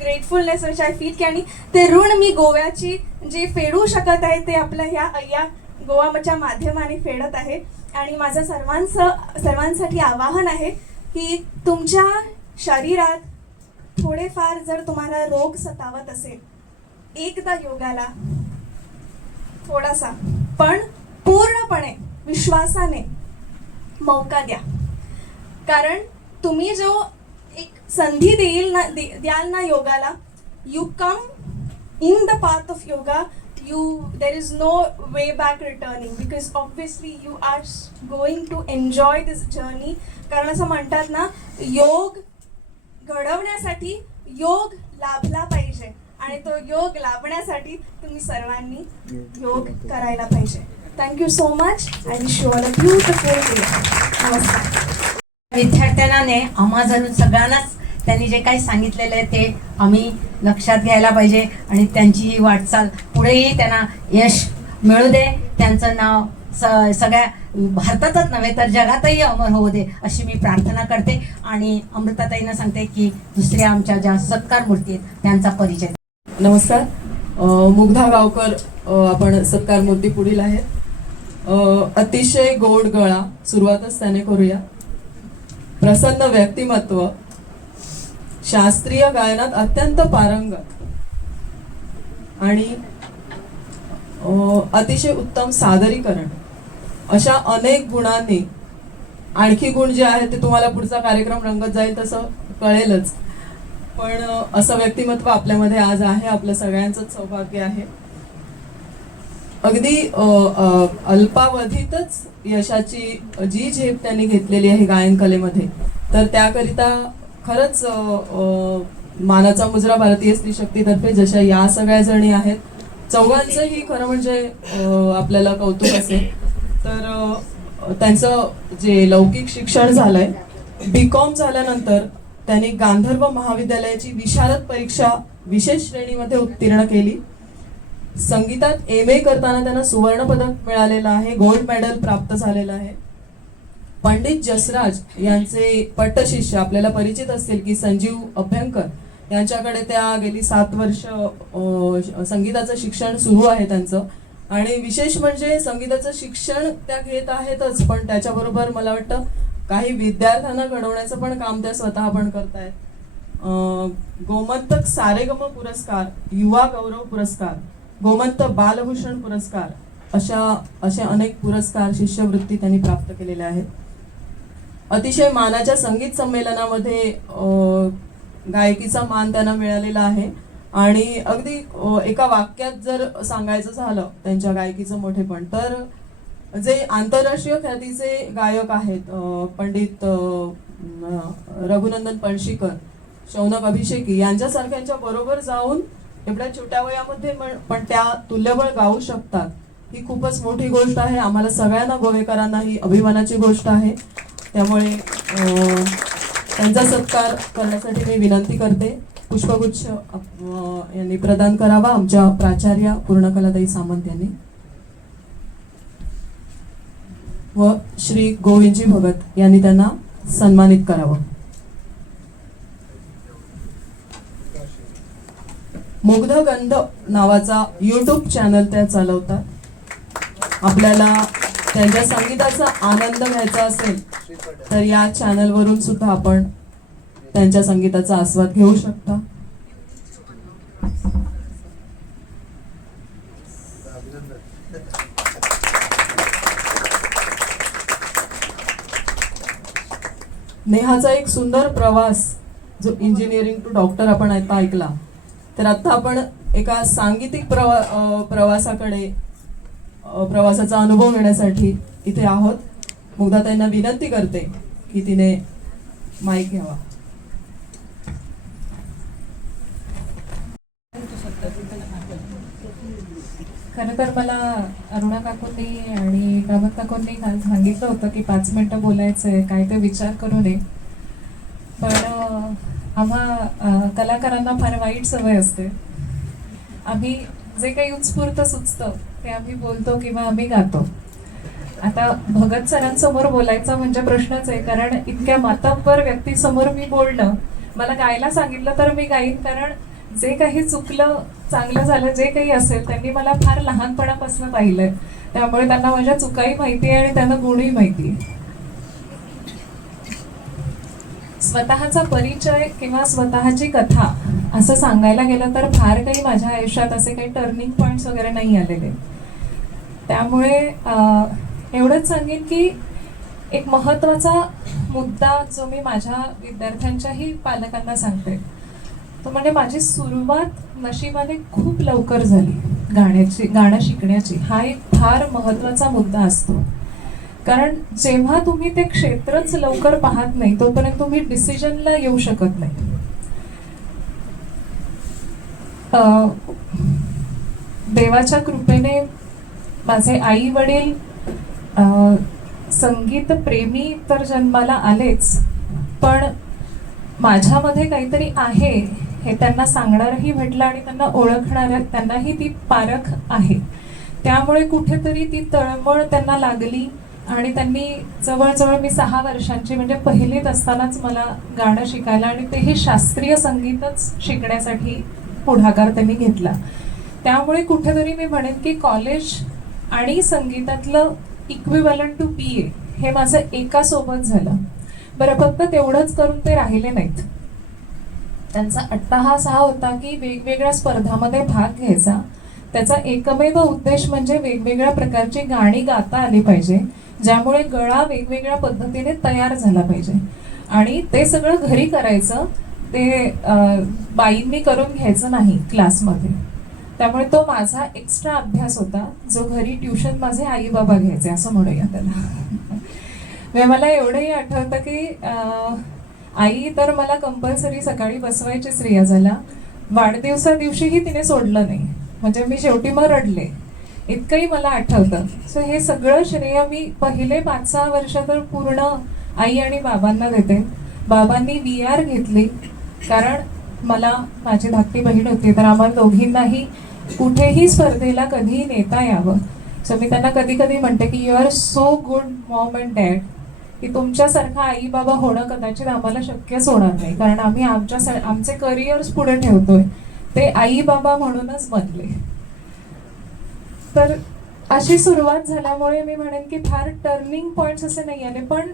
gratefulness which I feel की आणि ते ऋण मी गोव्याची जे फेडू शकत आहे ते आपल्या ह्या गोवाच्या माध्यमाने फेडत आहे. आणि माझं सर्वांसाठी आवाहन आहे की तुमच्या शरीरात थोडेफार जर तुम्हाला रोग सतावत असेल, एकदा योगाला थोडासा पण पूर्णपणे विश्वासाने मौका द्या. कारण तुम्ही जो एक संधी द्याल ना योगाला, you come in the path of yoga, there is no way back returning because obviously you are going to enjoy this journey. कारण असं म्हणतात ना, योग घडवण्यासाठी योग लाभला पाहिजे आणि तो योग लाभण्यासाठी तुम्ही सर्वांनी योग करायला पाहिजे. Thank you so much. I wish you all a beautiful day. नमस्कार. विद्यार्थ्यांना आम्हा जणून सगळ्यांनाच त्यांनी जे काही सांगितलेलं आहे ते आम्ही लक्षात घ्यायला पाहिजे आणि त्यांची ही वाटचाल पुढेही त्यांना यश मिळू दे. त्यांचं नाव सगळ्या भारतातच नव्हे तर जगातही अमर होऊ दे अशी मी प्रार्थना करते. आणि अमृताताईंना सांगते की दुसऱ्या आमच्या ज्या सत्कार मूर्ती आहेत त्यांचा परिचय. नमस्कार. मुग्धा गावकर आपण सत्कार मूर्ती पुढील आहेत. अतिशय गोड गळा, सुरुवातच त्याने करूया. प्रसन्न व्यक्तिमत्व, शास्त्रीय गायनात अत्यंत पारंगत आणि अतिशय उत्तम सादरीकरण, अशा अनेक गुणांनी, आणखी गुण जे आहेत ते तुम्हाला पुढचा कार्यक्रम रंगत जाईल तसं कळेलच, पण असं व्यक्तिमत्व आपल्यामध्ये आज आहे. आपलं सगळ्यांचंच सौभाग्य आहे. अगदी अल्पावधीतच यशाची जी झेप त्यांनी घेतलेली आहे गायन कलेमध्ये, तर त्याकरिता खरंच मानाचा मुजरा भारतीय स्त्री शक्तीतर्फे जशा या सगळ्या जणी आहेत, चौघांचंही खरं म्हणजे आपल्याला कौतुक असेल. तर त्यांचं जे लौकिक शिक्षण झालंय, B.Com झाल्यानंतर त्यांनी गांधर्व महाविद्यालयाची विशारद परीक्षा विशेष श्रेणीमध्ये उत्तीर्ण केली. संगीतात MA करताना त्यांना सुवर्ण पदक मिळालेलं आहे, गोल्ड मेडल प्राप्त झालेलं आहे. पंडित जसराज यांचे पट्टशिष्य आपल्याला परिचित असतील की संजीव अभ्यंकर, यांच्याकडे त्या गेली 7 वर्ष संगीताचं शिक्षण सुरू आहे त्यांचं. आणि विशेष म्हणजे संगीताचं शिक्षण त्या घेत आहेतच, पण त्याच्याबरोबर मला वाटतं काही विद्यार्थ्यांना घडवण्याचं पण काम त्या स्वतः पण करतायत. गोमंतक सारेगम पुरस्कार, युवा गौरव पुरस्कार, गोमंत बालभूषण पुरस्कार, असे अनेक पुरस्कार, शिष्यवृत्ती त्यांनी प्राप्त केलेल्या आहेत. अतिशय मानाच्या संगीत संमेलनामध्ये गायकीचा मान त्यांना मिळालेला आहे. आणि अगदी एका वाक्यात जर सांगायचं झालं त्यांच्या गायकीचं मोठेपण, तर जे आंतरराष्ट्रीय ख्यातीचे गायक आहेत, पंडित रघुनंदन पणशीकर, शौनक अभिषेकी यांच्यासारख्यांच्या बरोबर जाऊन एवढ्या छोट्या वयामध्ये पण त्या तुल्यबळ गाऊ शकतात, ही खूपच मोठी गोष्ट आहे. आम्हाला सगळ्यांना गोवेकरांना ही अभिमानाची गोष्ट आहे. त्यामुळे त्यांचा सत्कार करण्यासाठी मी विनंती करते. पुष्पगुच्छ यांनी प्रदान करावा आमच्या प्राचार्या पूर्णकलाताई सामंत यांनी, व श्री गोविंदजी भगत यांनी त्यांना सन्मानित करावं. मुग्धगंध नावाचा YouTube चॅनल त्या चालवतात. आपल्याला त्यांच्या संगीताचा आनंद घ्यायचा असेल तर या चॅनलवरून सुद्धा आपण त्यांच्या संगीताचा आस्वाद घेऊ शकता. नेहाचा एक सुंदर प्रवास, जो इंजिनिअरिंग टू डॉक्टर आपण आता ऐकला, तर आता आपण एका सांगीतिक प्रवासाचा अनुभव घेण्यासाठी इथे आहोत. मुग्धाताईंना विनंती करते की तिने माईक घ्यावा. खरं तर मला अरुणा काकूंनी आणि प्रभात काकूंनी काल सांगितलं होतं की 5 मिनिटं बोलायचं आहे, काय ते विचार करू नये. पण आम्हा कलाकारांना फार वाईट सवय असते. आम्ही जे काही उत्स्फूर्त सुचतं ते आम्ही बोलतो किंवा आम्ही गातो. आता भगत सरांसमोर बोलायचा म्हणजे प्रश्नच आहे, कारण इतक्या मातब्बर व्यक्तीसमोर मी बोलणं, मला गायला सांगितलं तर मी गाईन, कारण जे काही चुकलं, चांगलं झालं, जे काही असेल त्यांनी मला फार लहानपणापासून पाहिलंय, त्यामुळे त्यांना माझ्या चुकाही माहिती आहे आणि त्यांना गुणही माहिती आहे. स्वतःचा परिचय किंवा स्वतःची कथा असं सांगायला गेलं तर फार काही माझ्या आयुष्यात असे काही टर्निंग पॉइंट्स वगैरे नाही आलेले. त्यामुळे एवढंच सांगेन की एक महत्त्वाचा मुद्दा जो मी माझ्या विद्यार्थ्यांच्याही पालकांना सांगते, तो म्हणजे माझी सुरुवात नशिबाने खूप लवकर झाली गाणं शिकण्याची. हा एक फार महत्त्वाचा मुद्दा असतो, कारण जेव्हा तुम्ही ते क्षेत्रच लवकर पाहत नाही तोपर्यंत तुम्ही डिसिजनला येऊ शकत नाही. देवाच्या कृपेने माझे आई वडील संगीत प्रेमी तर जन्माला आलेच, पण माझ्यामध्ये काहीतरी आहे हे त्यांना सांगणारही म्हटलं आणि त्यांना ओळखणाऱ्या त्यांनाही ती पारख आहे. त्यामुळे कुठेतरी ती तळमळ त्यांना लागली आणि त्यांनी जवळजवळ मी 6 वर्षांची म्हणजे पहिलीत असतानाच मला गाणं शिकायला आणि तेही शास्त्रीय संगीतच शिकण्यासाठी पुढाकार त्यांनी घेतला. त्यामुळे कुठेतरी मी म्हणेन की कॉलेज आणि संगीतातलं इक्विव्हॅलंट टू BA हे माझं एकासोबत झालं. बरं, फक्त तेवढंच करून ते राहिले नाहीत. त्यांचा अट्टाहास हा होता की वेगवेगळ्या स्पर्धामध्ये भाग घ्यायचा. त्याचा एकमेव उद्देश म्हणजे वेगवेगळ्या प्रकारची गाणी गाता आली पाहिजे, ज्यामुळे गळा वेगवेगळ्या पद्धतीने तयार झाला पाहिजे. आणि ते सगळं घरी करायचं, ते बाईंनी करून घ्यायचं नाही क्लासमध्ये. त्यामुळे तो माझा एक्स्ट्रा अभ्यास होता, जो घरी ट्युशन माझे आई बाबा घ्यायचे असं म्हणूया त्याला. मला एवढंही आठवतं की आई तर मला कंपल्सरी सकाळी बसवायचीच रियाजाला. वाढदिवसा दिवशीही तिने सोडलं नाही, म्हणजे मी शेवटी मग रडले, इतकंही मला आठवतं. सो हे सगळं श्रेय मी पहिले 5-6 वर्ष तर पूर्ण आई आणि बाबांना देते. बाबांनी VR घेतली, कारण मला माझी धाकटी बहीण होती, तर आम्हाला दोघींनाही कुठेही स्पर्धेला कधीही नेता यावं. सो मी त्यांना कधी कधी म्हणते की you are so good Maugham and dad, की तुमच्यासारखा आई बाबा होणं कदाचित आम्हाला शक्यच होणार नाही, कारण आम्ही आमचे करिअर्स पुढे ठेवतोय ते आई बाबा म्हणूनच बनले. तर अशी सुरुवात झाल्यामुळे मी म्हणेन की फार टर्निंग पॉइंट्स असे नाही आले, पण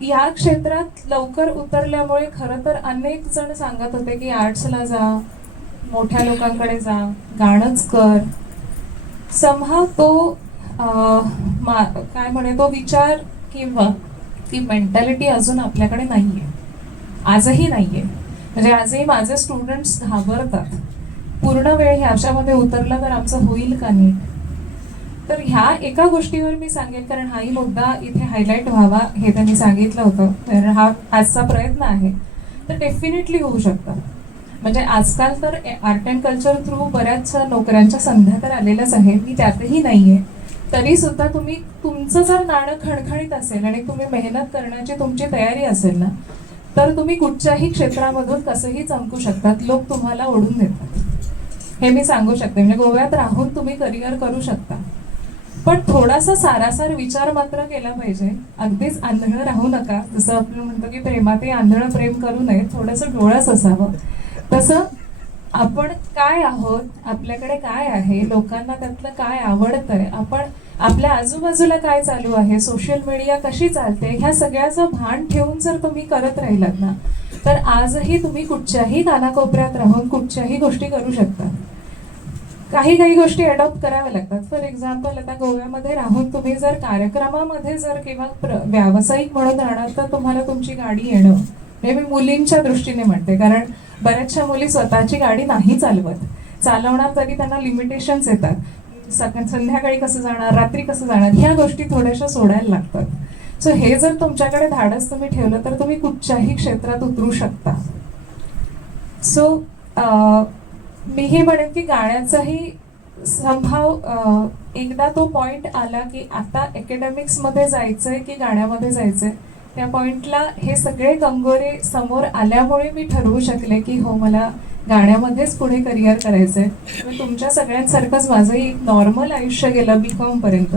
या क्षेत्रात लवकर उतरल्यामुळे खरं तर अनेक जण सांगत होते की आर्ट्सला जा, मोठ्या लोकांकडे जा, गाणंच कर. समहा तो काय म्हणे तो विचार किंवा ती मेंटॅलिटी अजून आपल्याकडे नाहीये, आजही नाहीये. म्हणजे आजही माझे स्टुडंट्स घाबरतात, पूर्ण वेळ ह्याच्यामध्ये उतरला तर आमचं होईल का नीट. तर ह्या एका गोष्टीवर मी सांगेन, कारण हाही मुद्दा इथे हायलाईट व्हावा हे त्यांनी सांगितलं होतं, तर हा आजचा प्रयत्न आहे. तर डेफिनेटली होऊ शकतं. म्हणजे आजकाल तर आर्ट अँड कल्चर थ्रू बऱ्याच नोकऱ्यांच्या संध्या तर आलेल्याच आहेत, मी त्यातही नाहीये. तरी सुद्धा तुम्ही तुमचं जर नाणं खणखणीत असेल आणि तुम्ही मेहनत करण्याची तुमची तयारी असेल ना, तर तुम्ही कुठच्याही क्षेत्रामधून कसंही चमकू शकतात. लोक तुम्हाला ओढून देतात, हे मी सांगू शकते. म्हणजे गोव्यात राहून तुम्ही करिअर करू शकता, पण थोडासा सारासार विचार मात्र केला पाहिजे. अगदीच आंधळं राहू नका. जसं आपण म्हणतो की प्रेमातही आंधळं प्रेम करू नये, थोडंसं डोळस असावं. तसं आपण काय आहोत, आपल्याकडे काय आहे, लोकांना त्यातलं काय आवडतंय, आपण आपल्या आजूबाजूला काय चालू आहे, सोशल मीडिया कशी चालते, ह्या सगळ्याचं भान ठेवून जर तुम्ही करत राहिलात ना, तर आजही तुम्ही कुठच्याही कानाकोपऱ्यात राहून कुठच्याही गोष्टी करू शकता. काही गोष्टी अडॉप्ट कराव्या लागतात. फॉर एक्झाम्पल, आता गोव्यामध्ये राहून तुम्ही जर कार्यक्रमामध्ये जर किंवा व्यावसायिक म्हणून राहणार, तर तुम्हाला तुमची गाडी येणं, हे मी मुलींच्या दृष्टीने म्हणते, कारण बऱ्याचशा मुली स्वतःची गाडी नाही चालवत, चालवणार तरी त्यांना लिमिटेशन्स येतात. संध्याकाळी कसं जाणार, रात्री कसं जाणार, ह्या गोष्टी थोड्याशा सोडायला लागतात. सो हे जर तुमच्याकडे धाडस तुम्ही ठेवलं तर तुम्ही कुठच्याही क्षेत्रात उतरू शकता. सो मीही म्हणेन की गाण्याचाही संभाव एकदा तो पॉइंट आला की आता अकॅडमिक्समध्ये जायचंय की गाण्यामध्ये जायचंय, त्या पॉइंटला हे सगळे कंगोरे समोर आल्यामुळे मी ठरवू शकले की हो, मला गाण्यामध्येच पुढे करिअर करायचंय. तुमच्या सगळ्यांसारखंच माझंही एक नॉर्मल आयुष्य गेलं B.Com पर्यंत.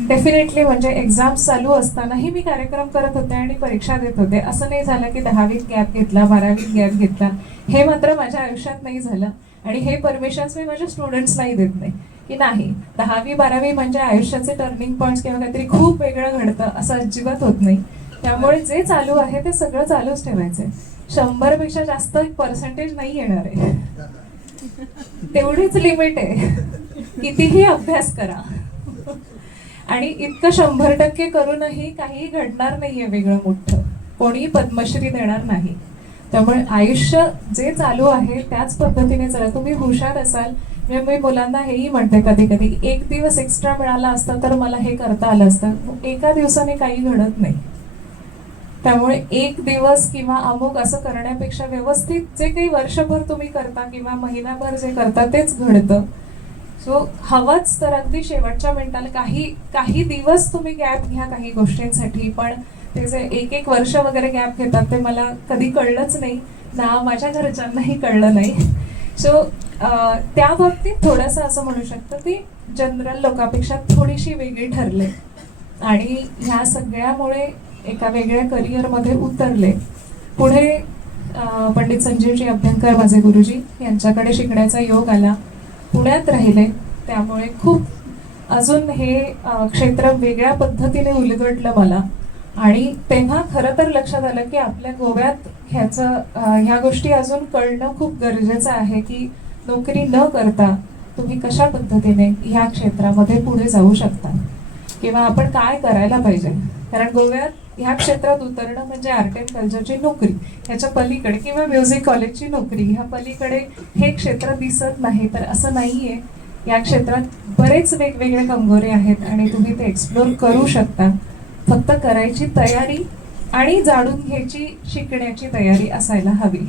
डेफिनेटली म्हणजे एक्झाम्स चालू असतानाही मी कार्यक्रम करत होते आणि परीक्षा देत होते. असं नाही झालं की 10वीत गॅप घेतला, 12वीत गॅप घेतला. हे मात्र माझ्या आयुष्यात नाही झालं, आणि हे परमिशन्स मी माझ्या स्टुडंट्सलाही देत नाही की नाही 10वी 12वी म्हणजे आयुष्याचे टर्निंग पॉईंट्स किंवा काहीतरी खूप वेगळं घडतं, असं अजिबात होत नाही. त्यामुळे जे चालू आहे ते सगळं चालूच ठेवायचंय. 100पेक्षा जास्त पर्सेंटेज नाही येणार आहे, तेवढीच लिमिट आहे. कितीही अभ्यास करा, आणि इतकं 100% करूनही काही घडणार नाहीये वेगळं मोठं, कोणीही पद्मश्री देणार नाही. त्यामुळे आयुष्य जे चालू आहे त्याच पद्धतीने चला. तुम्ही हुशार असाल, मी मुलांना हेही म्हणते कधी कधी, एक दिवस एक्स्ट्रा मिळाला असता तर मला हे करता आलं असतं. एका दिवसाने काही घडत नाही. त्यामुळे एक दिवस किंवा अमुक असं करण्यापेक्षा व्यवस्थित जे काही वर्षभर तुम्ही करता किंवा महिनाभर जे करता तेच घडतं. सो हवंच तर अगदी शेवटच्या मिनिटाला काही दिवस तुम्ही गॅप घ्या काही गोष्टींसाठी, पण ते जे एक वर्ष वगैरे गॅप घेतात ते मला कधी कळलंच नाही ना, माझ्या घरच्यांनाही कळलं नाही. सो त्या बाबतीत थोडंसं असं म्हणू शकतं की जनरल लोकांपेक्षा थोडीशी वेगळी ठरले आणि ह्या सगळ्यामुळे एका वेगळ्या करिअरमध्ये उतरले. पुढे पंडित संजीवजी अभ्यंकर माझे गुरुजी यांच्याकडे शिकण्याचा योग आला. पुण्यात राहिले, त्यामुळे खूप अजून हे क्षेत्र वेगळ्या पद्धतीने उलगडलं मला. आणि तेव्हा खरं तर लक्षात आलं की आपल्या गोव्यात ह्या गोष्टी अजून कळणं खूप गरजेचं आहे की नोकरी न करता तुम्ही कशा पद्धतीने ह्या क्षेत्रामध्ये पुढे जाऊ शकता किंवा आपण काय करायला पाहिजे. कारण गोव्यात ह्या क्षेत्रात उतरणं म्हणजे आर्ट अँड कल्चरची नोकरी, ह्याच्या पलीकडे किंवा म्युझिक कॉलेजची नोकरी, ह्या पलीकडे हे क्षेत्र दिसत नाही. तर असं नाहीये, या क्षेत्रात बरेच वेगवेगळे कंगोरे आहेत आणि तुम्ही ते एक्सप्लोर करू शकता. फक्त करायची तयारी आणि जाणून घ्यायची, शिकण्याची तयारी असायला हवी.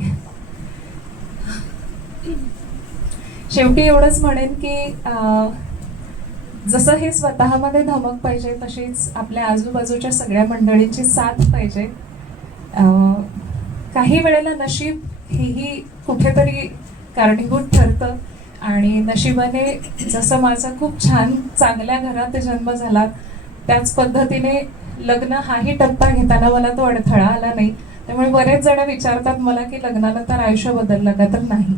शेवटी एवढंच म्हणेन की जसं हे स्वतःमध्ये धमक पाहिजे, तशीच आपल्या आजूबाजूच्या सगळ्या मंडळींची साथ पाहिजे. काही वेळेला नशीब हेही कुठेतरी कारणीभूत ठरतं आणि नशिबाने जसं माझा खूप छान चांगल्या घरात जन्म झाला, त्याच पद्धतीने लग्न हाही टप्पा घेताना मला तो अडथळा आला नाही. त्यामुळे बरेच जण विचारतात मला की लग्नानंतर आयुष्य बदललं का, तर नाही,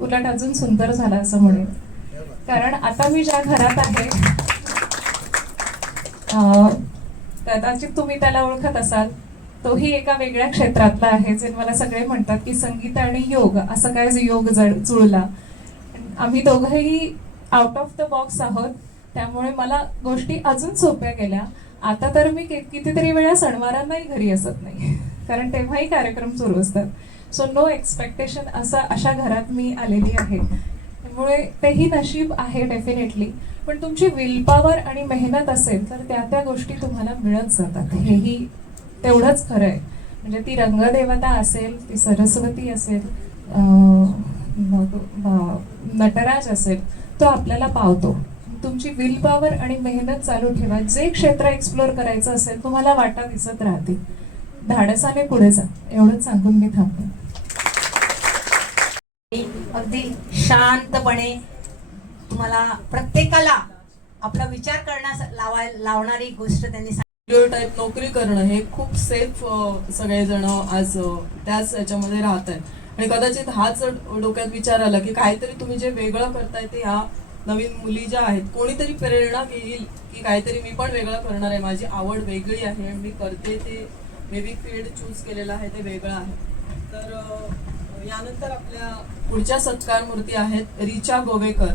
उलट अजून सुंदर झालं असं म्हणेन. कारण आता मी ज्या घरात आहे, कदाचित तुम्ही त्याला ओळखत असाल, तोही एका वेगळ्या क्षेत्रातला आहे. जे मला सगळे म्हणतात की संगीत आणि योग, असं काय योग जुळला. आम्ही दोघंही आउट ऑफ द बॉक्स आहोत, त्यामुळे मला गोष्टी अजून सोप्या गेल्या. आता तर मी कितीतरी वेळा सणवारांनाही घरी असत नाही, कारण तेव्हाही कार्यक्रम सुरू असतात. सो नो एक्सपेक्टेशन, अशा घरात मी आलेली आहे. त्यामुळे तेही नशीब आहे डेफिनेटली. पण तुमची विल पॉवर आणि मेहनत असेल तर त्या गोष्टी तुम्हाला मिळत जातात, हेही तेवढंच खरं आहे. म्हणजे ती रंगदेवता असेल, ती सरस्वती असेल, नटराज असेल, तो आपल्याला पावतो. तुमची विल पॉवर आणि मेहनत चालू ठेवा. जे क्षेत्र एक्सप्लोर करायचं असेल, तुम्हाला वाटा दिसत राहते, धाडसाने पुढे जा. एवढंच सांगून मी थांबते. अगदी शांतपणे तुम्हाला प्रत्येकाला आपला विचार करण्यास लावणारी गोष्ट त्यांनी स्टिरियोटाइप नोकरी करणं हे खूप सेफ सगळेजण आज त्याच याच्यामध्ये राहत आहेत. आणि कदाचित हाच डोक्यात विचार आला की काहीतरी तुम्ही जे वेगळं करताय ते ह्या नवीन मुली ज्या आहेत, कोणीतरी प्रेरणा घेईल की काहीतरी मी पण वेगळं करणार आहे, माझी आवड वेगळी आहे आणि मी करते ते मे बी फील्ड चूज केलेलं आहे ते वेगळं आहे. तर यानंतर आपल्या पुढच्या सत्कार मूर्ती आहेत रिचा गोवेकर.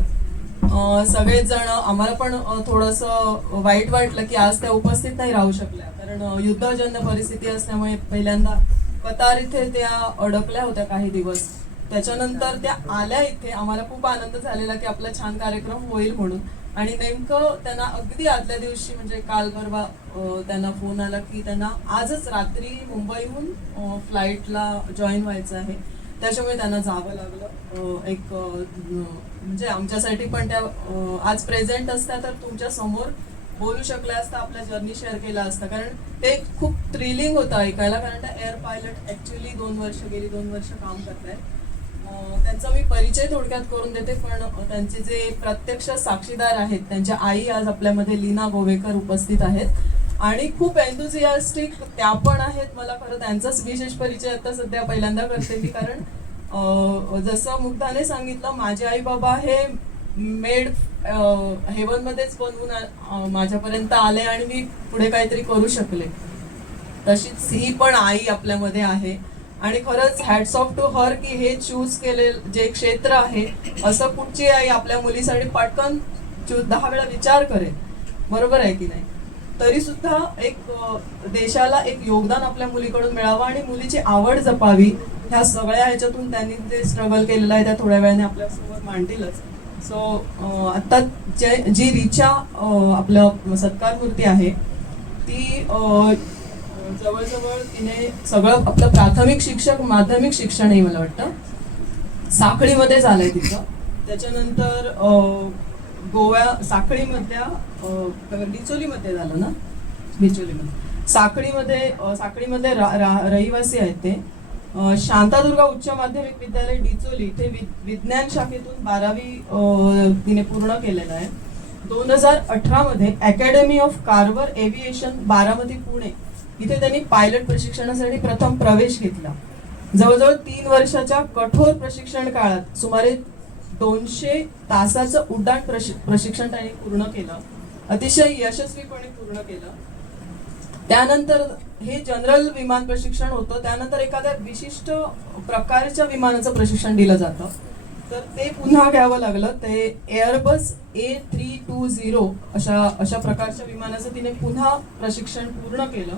सगळेच जण, आम्हाला पण थोडंसं वाईट वाटलं की आज त्या उपस्थित नाही राहू शकल्या, कारण युद्धजन्य परिस्थिती असल्यामुळे पहिल्यांदा कतार इथे त्या अडकल्या होत्या काही दिवस. त्याच्यानंतर त्या आल्या इथे, आम्हाला खूप आनंद झालेला की आपला छान कार्यक्रम होईल म्हणून. आणि नेमकं त्यांना अगदी आदल्या दिवशी म्हणजे काल परवा त्यांना फोन आला की त्यांना आजच रात्री मुंबईहून फ्लाईटला जॉईन व्हायचं आहे, त्याच्यामुळे त्यांना जावं लागलं. एक म्हणजे आमच्यासाठी पण त्या आज प्रेझेंट असत्या तर तुमच्या समोर बोलू शकल्या असता, आपल्या जर्नी शेअर केला असता, कारण ते खूप थ्रिलिंग होतं ऐकायला. कारण त्या एअर पायलट ॲक्च्युली गेली 2 वर्ष काम करतायत. त्यांचा मी परिचय थोडक्यात करून देते, पण त्यांचे जे प्रत्यक्ष साक्षीदार आहेत, त्यांच्या आई आज आपल्यामध्ये लीना गोवेकर उपस्थित आहेत आणि खूप एन्थुझियास्टिक त्या पण आहेत. मला खरं त्यांचाच विशेष परिचय आता सध्या पहिल्यांदा करते मी, कारण जसं मुग्धाने सांगितलं, माझे आई बाबा हे मेड हेवनमध्येच बनवून माझ्यापर्यंत आले आणि मी पुढे काहीतरी करू शकले. तशीच ही पण आई आपल्यामध्ये आहे आणि खरंच हॅट्स ऑफ टू हर की हे चूज केले जे क्षेत्र आहे, असं कुठची आई आपल्या मुलीसाठी पटकन 10 वेळा विचार करेल, बरोबर आहे की नाही. तरी सुद्धा एक देशाला एक योगदान आपल्या मुलीकडून मिळावं आणि मुलीची आवड जपावी, ह्या सगळ्या ह्याच्यातून त्यांनी जे स्ट्रगल केलेलं आहे त्या थोड्या वेळाने आपल्यासमोर मांडतीलच. सो आता जी रिचा आपलं सत्कार मूर्ती आहे ती जवळजवळ तिने सगळं आपलं प्राथमिक शिक्षक माध्यमिक शिक्षणही मला वाटतं साखळीमध्ये झालंय तिचं. त्याच्यानंतर साखळीमधल्या डिचोलीमध्ये झालं ना, डिचोलीमध्ये साखळीमध्ये रहिवासी आहेत ते. शांतादुर्गा उच्च माध्यमिक विद्यालय डिचोली इथे विज्ञान शाखेतून 12वी तिने पूर्ण केलेलं आहे. 2018 मध्ये academy of Carver aviation Baramati Pune इथे त्यांनी पायलट प्रशिक्षणासाठी प्रथम प्रवेश घेतला. जवळजवळ 3 वर्षाच्या कठोर प्रशिक्षण काळात सुमारे 200 तासाचं उड्डाण प्रशिक्षण त्यांनी पूर्ण केलं, अतिशय यशस्वीपणे पूर्ण केलं. त्यानंतर हे जनरल विमान प्रशिक्षण होतं. त्यानंतर एखाद्या विशिष्ट प्रकारच्या विमानाचं प्रशिक्षण दिलं जातं, तर ते पुन्हा घ्यावं लागलं. ते एअरबस A320 अशा प्रकारच्या विमानाचं तिने पुन्हा प्रशिक्षण पूर्ण केलं.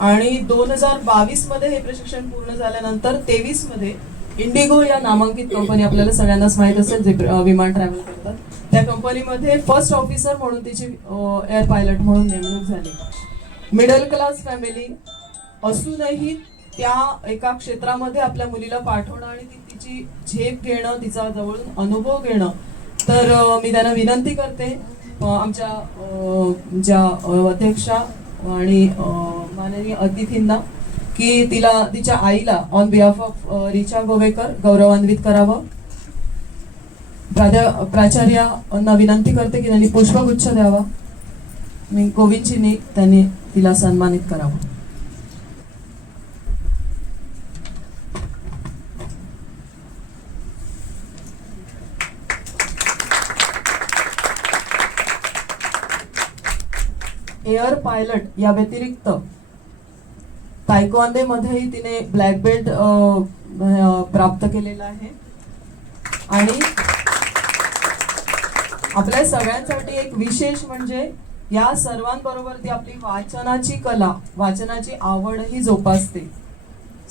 आणि 2022 मध्ये हे प्रशिक्षण पूर्ण झाल्यानंतर 23 मध्ये इंडिगो या नामांकित कंपनी, आपल्याला सगळ्यांनाच माहीत असेल जे विमान ट्रॅव्हल करतात, त्या कंपनीमध्ये फर्स्ट ऑफिसर म्हणून तिची एअर पायलट म्हणून नेमणूक झाली. मिडल क्लास फॅमिली असूनही त्या एका क्षेत्रामध्ये आपल्या मुलीला पाठवणं आणि तिची झेप घेणं, तिचा जवळून अनुभव घेणं. तर मी त्यांना विनंती करते, आमच्या ज्या अध्यक्षा आणि माननीय अतिथींना, की तिच्या आईला on behalf of Richa Govekar गौरवान्वित करावं. प्राचार्यांना विनंती करते की त्यांनी पुष्पगुच्छ द्यावा. मी गोविंदजींनी त्यांनी तिला सन्मानित करावं. एअर पायलट या व्यतिरिक्त तायक्वांदे मध्येही तिने ब्लॅक बेल्ट प्राप्त केलेला आहे. आणि आपल्या सगळ्यांसाठी एक विशेष म्हणजे या सर्वांबरोबर ती आपली वाचनाची कला, वाचनाची आवडही जोपासते.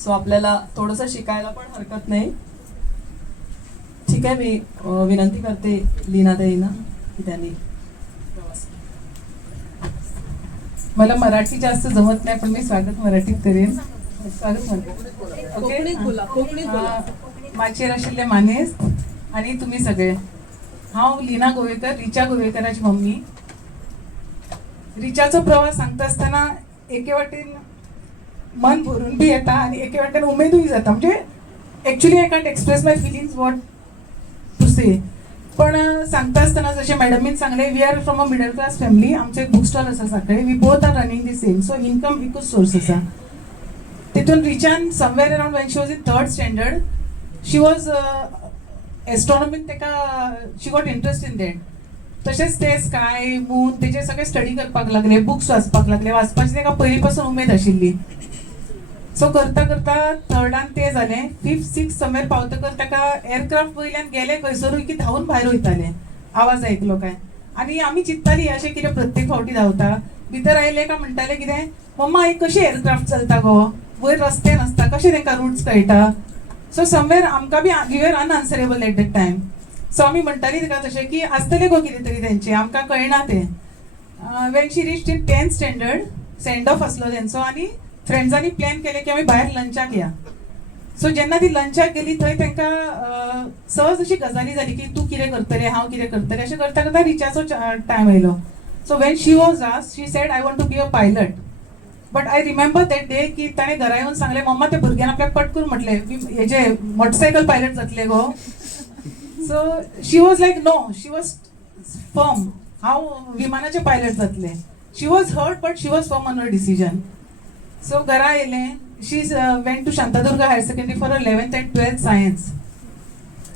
सो आपल्याला थोडंसं शिकायला पण हरकत नाही. ठीक आहे, मी विनंती करते लीनाताईंना की त्यांनी मला मराठी जास्त जमत नाही, पण मी स्वागत मराठीत करेन. स्वागत माचेर आशिल्ले मानेस्त आणि तुम्ही सगळे. हांव लीना गोवेकर, रिचा गोवेकराची मम्मी. रिचाचो प्रवास सांगता आसतना एके वाटेन मन भरून बी येता आणि एके वाटेन उमेदूय जाता. म्हणजे actually I can't express my feelings what to say. पण सांगता आसतना जशें मॅडमीन सांगलें, we are from a middle class family. आमचो एक बुक स्टॉल आसा सकाळी. We both are running the same, so income एकूच सोर्स आसा. तितून रिचान somewhere around when she was in 3rd standard she was astronomic, तेका she got interest in that. तशेंच ते स्काय मून तेचे सगळे स्टडी करपाक लागले, बुक्स वाचपाक लागले. वाचपाची तेका पयलीं पासून उमेद आशिल्ली. सो करता करता 3rडान ते जालें. 5th 6th समवेर पावतकर ताका एअरक्राफ्ट वयल्यान गेले खंयसरूय की धांवून भायर वयताले आवाज आयकलो काय. आनी आमी चिंत्तालीं अशें कितें प्रत्येक फावटी धांवता. भितर आयले काय म्हणटाले कितें, मम्मा एक कशें एअरक्राफ्ट चलता गो, वयर रस्ते नासता, कशें तांकां रूट्स कळटा. सो समवेर आमकां बी we were unanswerable at that time. So आमी म्हणटालीं ताका तशें की आसतलें गो कितें तरी तेंचें, आमकां कळना तें. When she reached in 10th standard send off आसलो तेंचो आनी फ्रेंड्सांनी प्लॅन केलें की आमी भायर लंचाक या. सो जेन्ना ती लंचाक गेली थंय तांकां सहज अशी गजाली जाली की तूं कितें करतलें, हांव कितें करतलें. अशें करता करता रिचाचो टायम आयलो. So when she was asked, she said I want to be a pilot. But I remember that day की ताणें घरा येवन सांगलें, मम्मा त्या भुरग्यान आपल्याक पट करून म्हटलें हेजे मोटरसायकल पायलट जातले गो. So she was like no, she was firm, हांव विमानाचे पायलट जातलें. She was hurt but she was firm on her decision. So घरा येयलें. शी वेंट टू Shantadurga higher secondary for 11th and 12th science.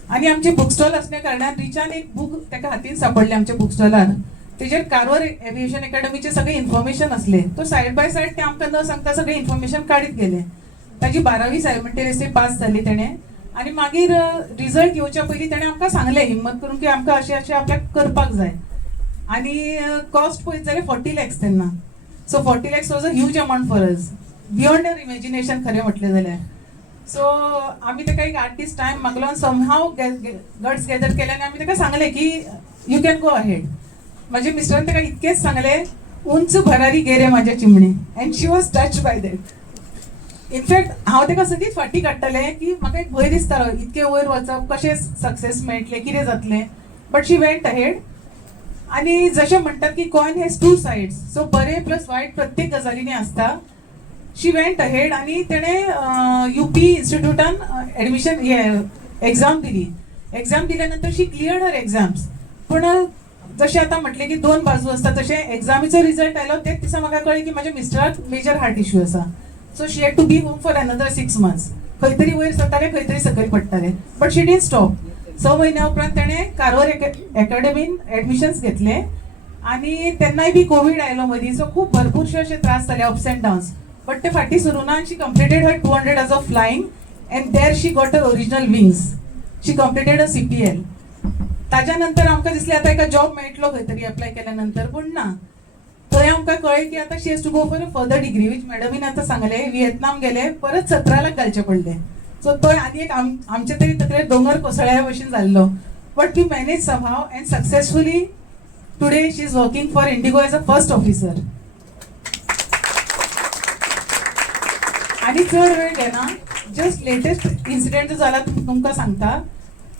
आनी आमचे बुक स्टॉल असल्या कारणान रिचान एक बूक ताका हातीन सापडलें आमच्या बुक स्टॉलार. तेजेर कार्वर एव्हिएशन अकॅडमीचे सगळे इन्फॉर्मेशन असले. तो सायड बाय सायड ते आमकां न सांगता सगळें इन्फॉर्मेशन काडीत गेले. ताजी 12वी सायमल्टेनियसली पास जाली तेणें. आनी मागीर रिजल्ट येवच्या पयलीं तेणें आमकां सांगलें हिम्मत करून की आमकां अशें अशें आपल्याक करपाक जाय. आनी कॉस्ट पळयत जाल्यार 40 lakhs तेन्ना. So 40 lakhs was a huge amount for us, beyond our imagination खरें म्हटलें जाल्यार. सो आमी ताका एक 8 दीस टायम मागलो आनी समहाव गट्स गॅदर केले आनी आमी ताका सांगलें की यू कॅन गो अहेड. म्हाज्या मिस्टरान ताका इतकेंच सांगलें, उंच भरारी गे रे म्हाज्या चिमणे. And she was touched by that. In fact हांव ताका सदींच फाटीं काडटालें की म्हाका एक भंय दिसतालो इतके वयर वचप, कशें सक्सेस मेळटलें, कितें जातलें. But she went ahead. आणि जसे म्हणतात की कॉइन हॅज 2 sides, सो बरे प्लस वाईट प्रत्येक गजालीने असता. शी वेंट अहेड आणि तेणे UP इन्स्टिट्यूटान एडमिशन एक्झाम दिली. एक्झाम दिल्यानंतर शी क्लियर्ड हर एक्झाम्स. पण जसे आता म्हटले की दोन बाजू असतात तसे एक्झामीचो रिझल्ट आयलो ते दिसा म्हाका कळ्ळें की माझ्या मिस्टराक मेजर हार्ट इश्यू आसा so she had to be home for another 6 months. खंय तरी वयर सरताले खंय तरी सकयल पडटाले बट शी डिडंट स्टॉप. 6 महिन्या उपरांत तेणें कारवार अकॅडमीन ऍडमिशन्स घेतले आणि तेन्नाय बी कोविड आयलो मदीं सो खूब भरपूरशे अशे त्रास जाले अप्स अँड डाउन्स बट ते फाटी सरू ना शी completed her 200 hours of flying and there she got her original wings. She completed a CPL. ताज्या नंतर आमकां दिसलें आतां एका जॉब मेळटलो खंय तरी अप्लाय केल्या नंतर पूण ना थंय आमकां कळ्ळें की आतां she has to go for a further degree which मॅडमीन आतां सांगलें व्हिएतनाम गेले परत 17 लाख घालचे पडले सो तो आनी एक आमचे तरी तकलेर दोंगर कोसळ्या भशेन जाल्लो but we manage somehow and successfully today she is working for IndiGo as a first officer. आणि चड वेळ घेना जस्ट लेटेस्ट इन्सिडेंट जो जाला तुमकां सांगता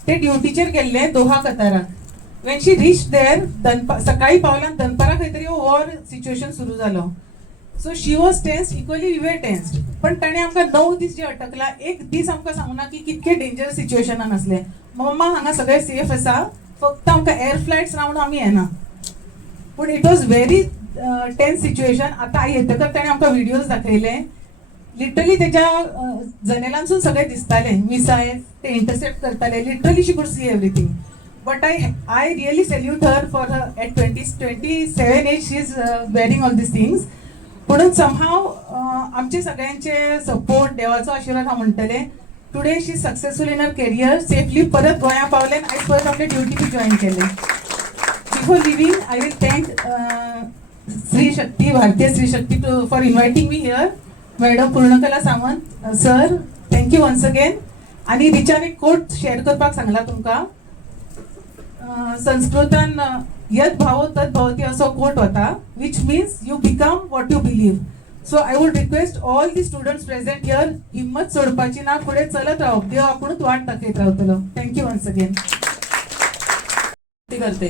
ते ड्युटीचेर गेल्ले दोहा कताराक वेन शी रीच देर सकाळी पावल्यान दनपारा खंय तरी वॉर सिच्युएशन सुरू जालो so she was tensed equally we were tensed पण ताणें आमकां 9 दीस जे अटकला एक दीस आमकां सांगना की कितके डेंजर सिच्युएशनान आसले मम्मा हांगा सगळें सेफ आसा फक्त आमकां एअर फ्लायट्स रावून आमी येना पूण it was very tense situation. आतां येतकच ताणें आमकां व्हिडियोज दाखयले लिटरली त्याच्या जनेलांसून सगळे दिसताले मिसाईल ते इंटरसेप्ट करताले literally she could see everything but I really salute her for her at 27 age she is wearing all these things पुणून समहाव आमचे सगळ्यांचे सपोर्ट देवाचो आशिर्वाद हांव म्हणटले today she successful in her career safely परत गोंया पावले आयज परत आपले ड्युटी बी जॉईन केले. Before leaving I will thank Stree Shakti Bharatiya Stree Shakti for inviting me here. Madam Purnakala Sawant sir thank you once again. आणि रिचान एक कोट शेअर करपाक सांगला तुमकां संस्कृतान यद भावो तद भवती असो कोट होता which means you become what you believe. So I would request all the students present here हिम्मत सोडपाची ना पुढे चलत राहू देव आपुणूच वाट दाखयत रावतलो. Thank you once again. करते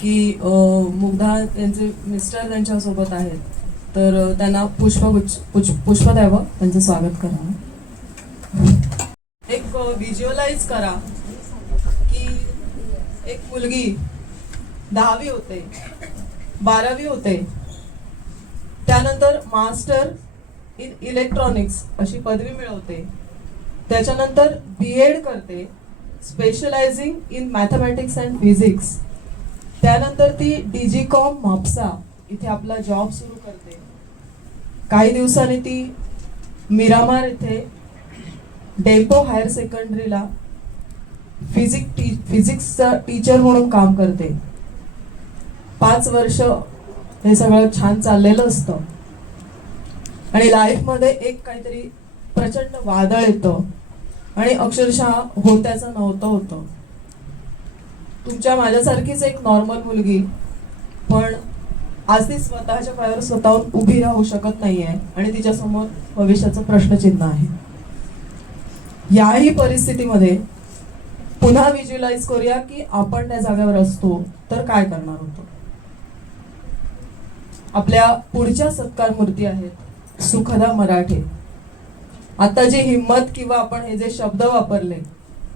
की मुग्धा त्यांचे मिस्टर त्यांच्यासोबत आहेत तर त्यांना पुष्प द्यावं त्यांचं स्वागत करावं. एक व्हिज्युअलाइज करा की एक मुलगी 10वी होते 12वी होते त्यानंतर मास्टर इन इलेक्ट्रॉनिक्स अशी पदवी मिळवते त्याच्यानंतर BEd करते स्पेशलायझिंग इन मॅथमॅटिक्स अँड फिजिक्स त्यानंतर ती DigiCom म्हापसा इथे आपला जॉब सुरू करते. काही दिवसांनी ती मिरामार इथे डेम्पो हायर सेकंडरीला फिजिक्सचा टीचर म्हणून काम करते. 5 वर्ष हे सगळं छान चाललेलं असतं आणि लाईफमध्ये एक काहीतरी प्रचंड वादळ येतं आणि अक्षरशः होत्याचं नव्हतं होतं. तुमच्या माझ्यासारखीच एक नॉर्मल मुलगी पण आज ती स्वतःच्या पायावर स्वतःहून उभी राहू शकत नाहीये आणि तिच्यासमोर भविष्याचं प्रश्नचिन्ह आहे. याही परिस्थितीमध्ये पुन्हा व्हिज्युअलाइज करूया की आपण त्या जागेवर असतो तर काय करणार होतो. आपल्या पुढच्या सत्कार मूर्ती आहेत सुखदा मराठे. आता जी हिम्मत किंवा आपण हे जे शब्द वापरले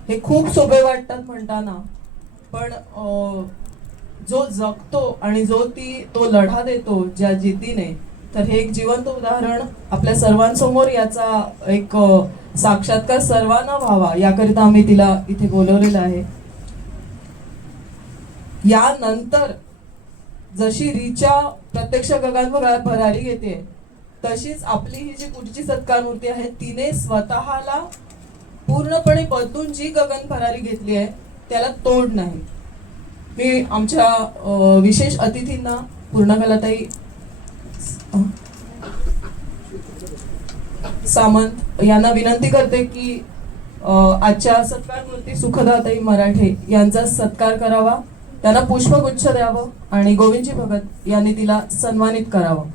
हे खूप सोपे वाटतात म्हणताना पण जो जगतो आणि जो तो लढा देतो ज्या जिद्दीने तर हे एक जिवंत उदाहरण आपल्या सर्वांसमोर याचा एक साक्षात्कार सर्वांना व्हावा याकरिता आम्ही तिला इथे बोलवलेलं आहे. यानंतर जशी रिचा प्रत्यक्ष गगन भरारी घेते तशीच आपली ही जी पुढची सत्कार मूर्ती आहे तिने स्वतःला पूर्णपणे बदलून जी गगन भरारी घेतली आहे त्याला तोड नाही. मी आमच्या विशेष अतिथींना पूर्णकलाताई सामंत यांना विनंती करते की आजच्या सत्कार मूर्ती सुखदाताई मराठे यांचा सत्कार करावा त्यांना पुष्पगुच्छ द्यावं आणि गोविंदजी भगत यांनी तिला सन्मानित करावं.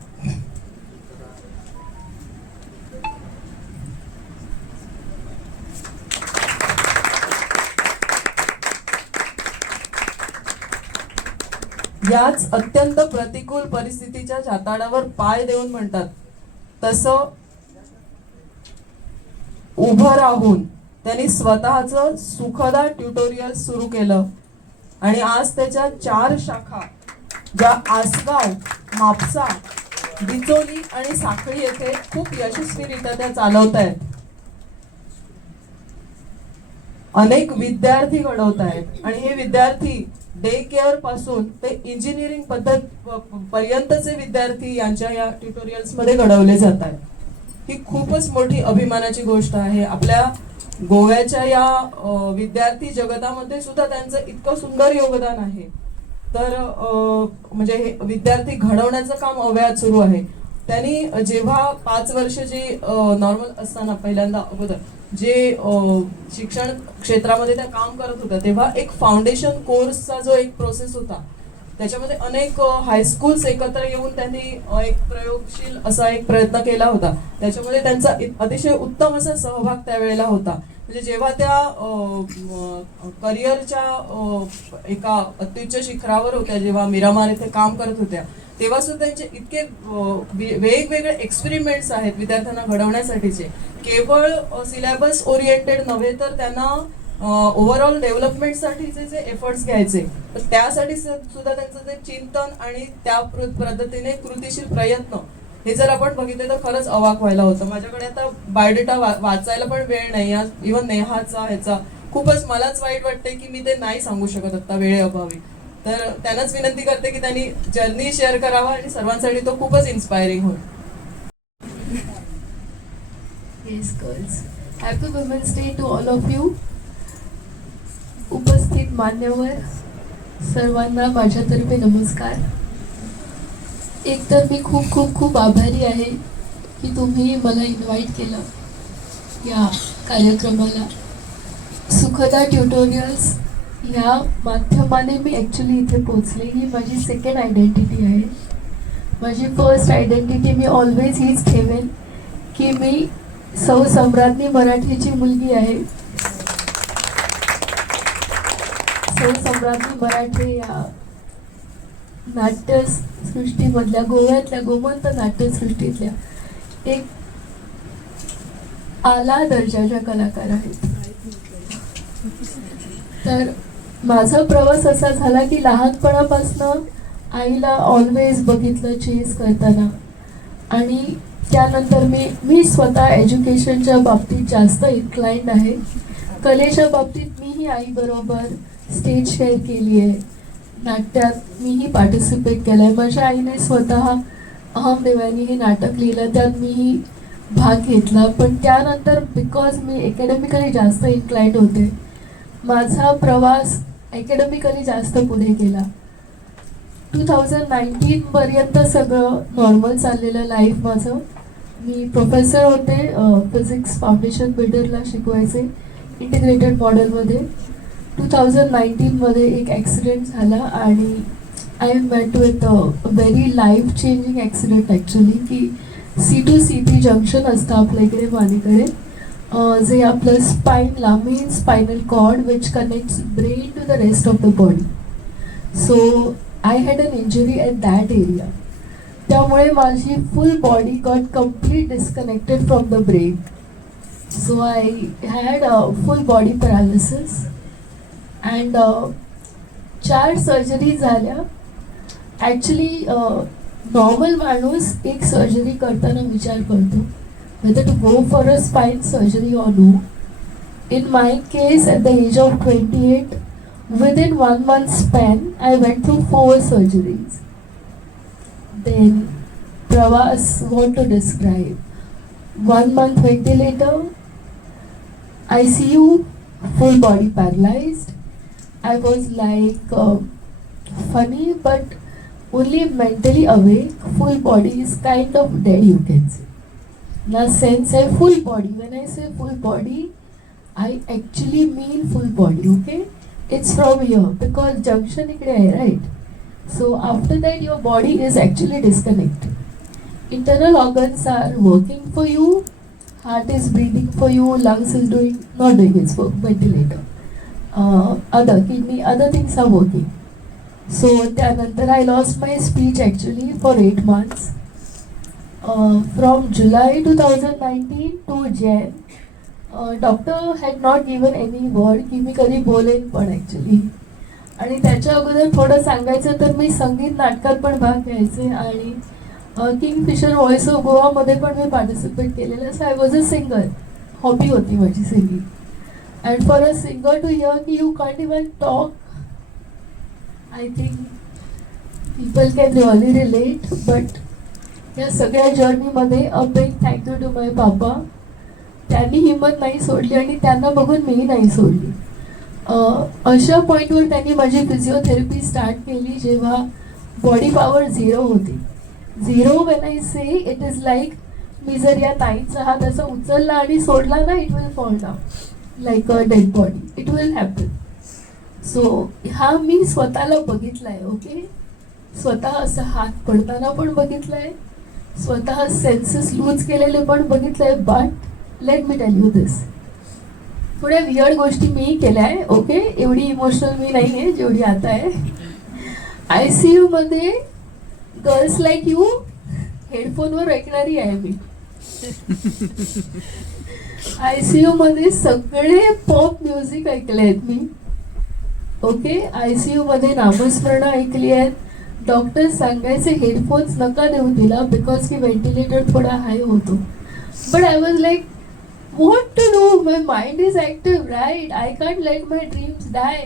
याच अत्यंत प्रतिकूल परिस्थितीच्या जाताडावर पाय देऊन म्हणतात तसं उभं राहून त्यांनी स्वतःचं सुखदा ट्युटोरियल सुरू केलं आणि आज त्याच्या 4 शाखा ज्या आसगाव, मापसा, बिचोली आणि साखळी येथे खूप यशस्वीरित्या त्या चालवत आहेत. अनेक विद्यार्थी घडवत आहेत आणि हे विद्यार्थी डे केअर पासून ते इंजिनिअरिंग पद्धत पर्यंतचे विद्यार्थी यांच्या या ट्युटोरियल्स मध्ये घडवले जात आहेत. ही खूपच मोठी अभिमानाची गोष्ट आहे. आपल्या गोव्याच्या या विद्यार्थी जगतामध्ये सुद्धा त्यांचं इतकं सुंदर योगदान आहे. तर म्हणजे हे विद्यार्थी घडवण्याचं काम अव्याहत सुरू आहे. त्यांनी जेव्हा 5 वर्ष जे नॉर्मल असताना पहिल्यांदा अगोदर जे शिक्षण क्षेत्रामध्ये त्या काम करत होत्या तेव्हा एक फाउंडेशन कोर्सचा जो एक प्रोसेस होता त्याच्यामध्ये अनेक हायस्कूल्स एकत्र येऊन त्यांनी एक प्रयोगशील असा एक प्रयत्न केला होता. त्याच्यामध्ये त्यांचा अतिशय उत्तम असा सहभाग त्यावेळेला होता. म्हणजे जेव्हा त्या करिअरच्या एका अत्युच्च शिखरावर होत्या, जेव्हा मिरामार येथे काम करत होत्या तेव्हा सुद्धा त्यांचे इतके वेगवेगळे एक्सपेरिमेंट्स आहेत विद्यार्थ्यांना घडवण्यासाठीचे. केवळ सिलेबस ओरिएंटेड नव्हे तर त्यांना ओव्हरऑल डेव्हलपमेंटसाठीचे जे एफर्ट्स घ्यायचे तर त्यासाठी सुद्धा त्यांचं जे चिंतन आणि त्या पद्धतीने कृतीशील प्रयत्न हे जर आपण बघितले तर खरंच अवाक व्हायला होतं. माझ्याकडे आता बायोडेटा वाचायला पण वेळ नाही. इव्हन नेहाचा ह्याचा खूपच मलाच वाईट वाटते की मी ते नाही सांगू शकत आता वेळेअभावी. तर त्यांनाच विनंती करते की त्यांनी जर्नी शेअर करावा आणि सर्वांसाठी तो खूपच इन्स्पायरिंग होईल. Yes, girls. Happy Women's Day to all of you. उपस्थित मान्यवर सर्वांना माझ्यातर्फे नमस्कार. एकतर मी खूप खूप खूप आभारी आहे की तुम्ही मला इन्व्हाइट केलं या कार्यक्रमाला. सुखदा ट्युटोरियल्स ह्या माध्यमाने मी ॲक्च्युली इथे पोचले. ही माझी सेकंड आयडेंटिटी आहे. माझी फर्स्ट आयडेंटिटी मी ऑलवेज हीच ठेवेन की मी सौ सम्राज्ञी मराठीची मुलगी आहे. सौ सम्राज्ञी मराठे या नाट्यसृष्टीमधल्या गोव्यातल्या गोमंत नाट्यसृष्टीतल्या एक आला दर्जाच्या कलाकार आहेत. तर माझा प्रवास असा झाला की लहानपणापासून आईला ऑलवेज बघितलं चेस करताना आणि त्यानंतर मी स्वतः एज्युकेशनच्या बाबतीत जास्त इन्क्लाइंड आहे. कलेच्या बाबतीत मीही आईबरोबर स्टेज शेअर केली आहे. नाट्यात मीही पार्टिसिपेट केलं आहे. माझ्या आईने स्वतः अहम देवानी हे नाटक लिहिलं, त्यात मीही भाग घेतला. पण त्यानंतर बिकॉज मी अकॅडमिकली जास्त इन्क्लाइंड होते माझा प्रवास अकॅडमिकली जास्त पुढे गेला. 2019 पर्यंत सगळं नॉर्मल चाललेलं लाईफ माझं. मी प्रोफेसर होते फिजिक्स फाउंडेशन बिल्डरला शिकवायचे इंटिग्रेटेड मॉडेलमध्ये. 2019 मध्ये एक ॲक्सिडेंट झाला आणि I met with very life changing accident actually की C2C3 जंक्शन असतं आपल्या इकडे मानेकडे जे आपलं स्पाईनला main spinal cord which connects brain to the rest of the body. So I had an injury at that area. त्यामुळे माझी full body got complete disconnected from the brain. So I had a full body paralysis and 4 surgery झाल्या. Actually normal माणूस एक surgery करताना विचार करतो whether to go for a spine surgery or no. In my case at the age of 28, within 1 month span, I went through 4 surgeries. Then, Pravas, what to describe? 1 month ventilator, ICU, full body paralyzed. I was like funny, but only mentally awake. Full body is kind of dead, you can say. Now, sense I full body. When I say full body, I actually mean full body. Okay. It's from here because junction ikde hai, right? So after that your body is actually disconnected. Internal organs are working for you, heart is breathing for you, lungs is not doing its work, ventilator. Other kidney, other things are working. So thereafter I lost my speech actually for 8 months. From July 2019 to Jan. Doctor had not given any word की मी कधी बोलेन पण actually आणि त्याच्या अगोदर थोडं सांगायचं तर मी संगीत नाटकात पण भाग घ्यायचे आणि किंगफिशर व्हॉइस ऑफ गोवामध्ये पण मी पार्टिसिपेट केलेलं. So I was a singer, hobby होती माझी singing. And for a singer to hear की you can't even talk, I think people can really relate. But या सगळ्या जर्नीमध्ये a big thank you to my papa. त्यांनी हिंमत नाही सोडली आणि त्यांना बघून मीही नाही सोडली. अशा पॉईंटवर त्यांनी माझी फिजिओथेरपी स्टार्ट केली जेव्हा बॉडी पॉवर 0 होती. 0 when I say it is like मी जर या ताईचा हात असा उचलला आणि सोडला ना, it will fall down like a dead body, it will happen. So हा मी स्वतःला बघितलाय. ओके, स्वतः असं हात पडताना पण बघितलंय, स्वतः सेन्सेस लूज केलेले पण बघितलंय. But let me tell you this, थोड्या वियर्ड गोष्टी मी केल्या आहे. ओके, एवढी इमोशनल मी नाही आहे जेवढी आता आहे. ICU मध्ये गर्ल्स लाईक यू हेडफोनवर ऐकणारी आहे मी. ICU मध्ये सगळे पॉप म्युझिक ऐकले आहेत मी. ओके, ICU मध्ये नामस्मरणं ऐकली आहेत. डॉक्टर सांगायचे हेडफोन्स नका देऊ तिला बिकॉज की व्हेंटिलेटर थोडा हाय होतो. But I was like what to do, my mind is active, right? I can't let my dreams die.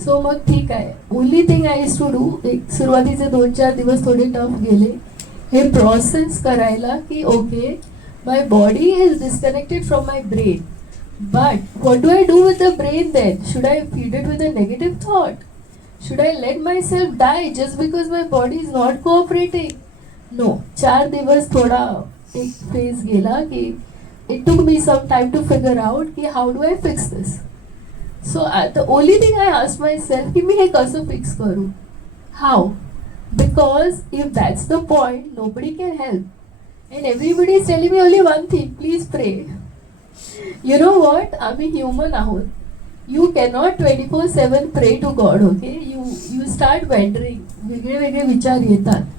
So मग ठीक आहे. Only thing I use to do, एक सुरुवातीचे 2-4 दिवस थोडे टफ गेले हे प्रोसेस करायला की okay my body is disconnected from my brain, but what do I do with the brain then? Should I feed it with a negative thought? Should I let myself die just because my body is not cooperating? No. 4 दिवस थोडा एक phase गेला की it took me some time to figure out ki how do I fix this. So the only thing I asked myself ki मी हे कसं fix करू? How? Because if that's the point, nobody can help. And everybody is telling me only one thing, please pray. You know what? आम्ही human आहोत. You cannot 24/7 pray to God, okay? You start wondering. वेगळे वेगळे विचार येतात.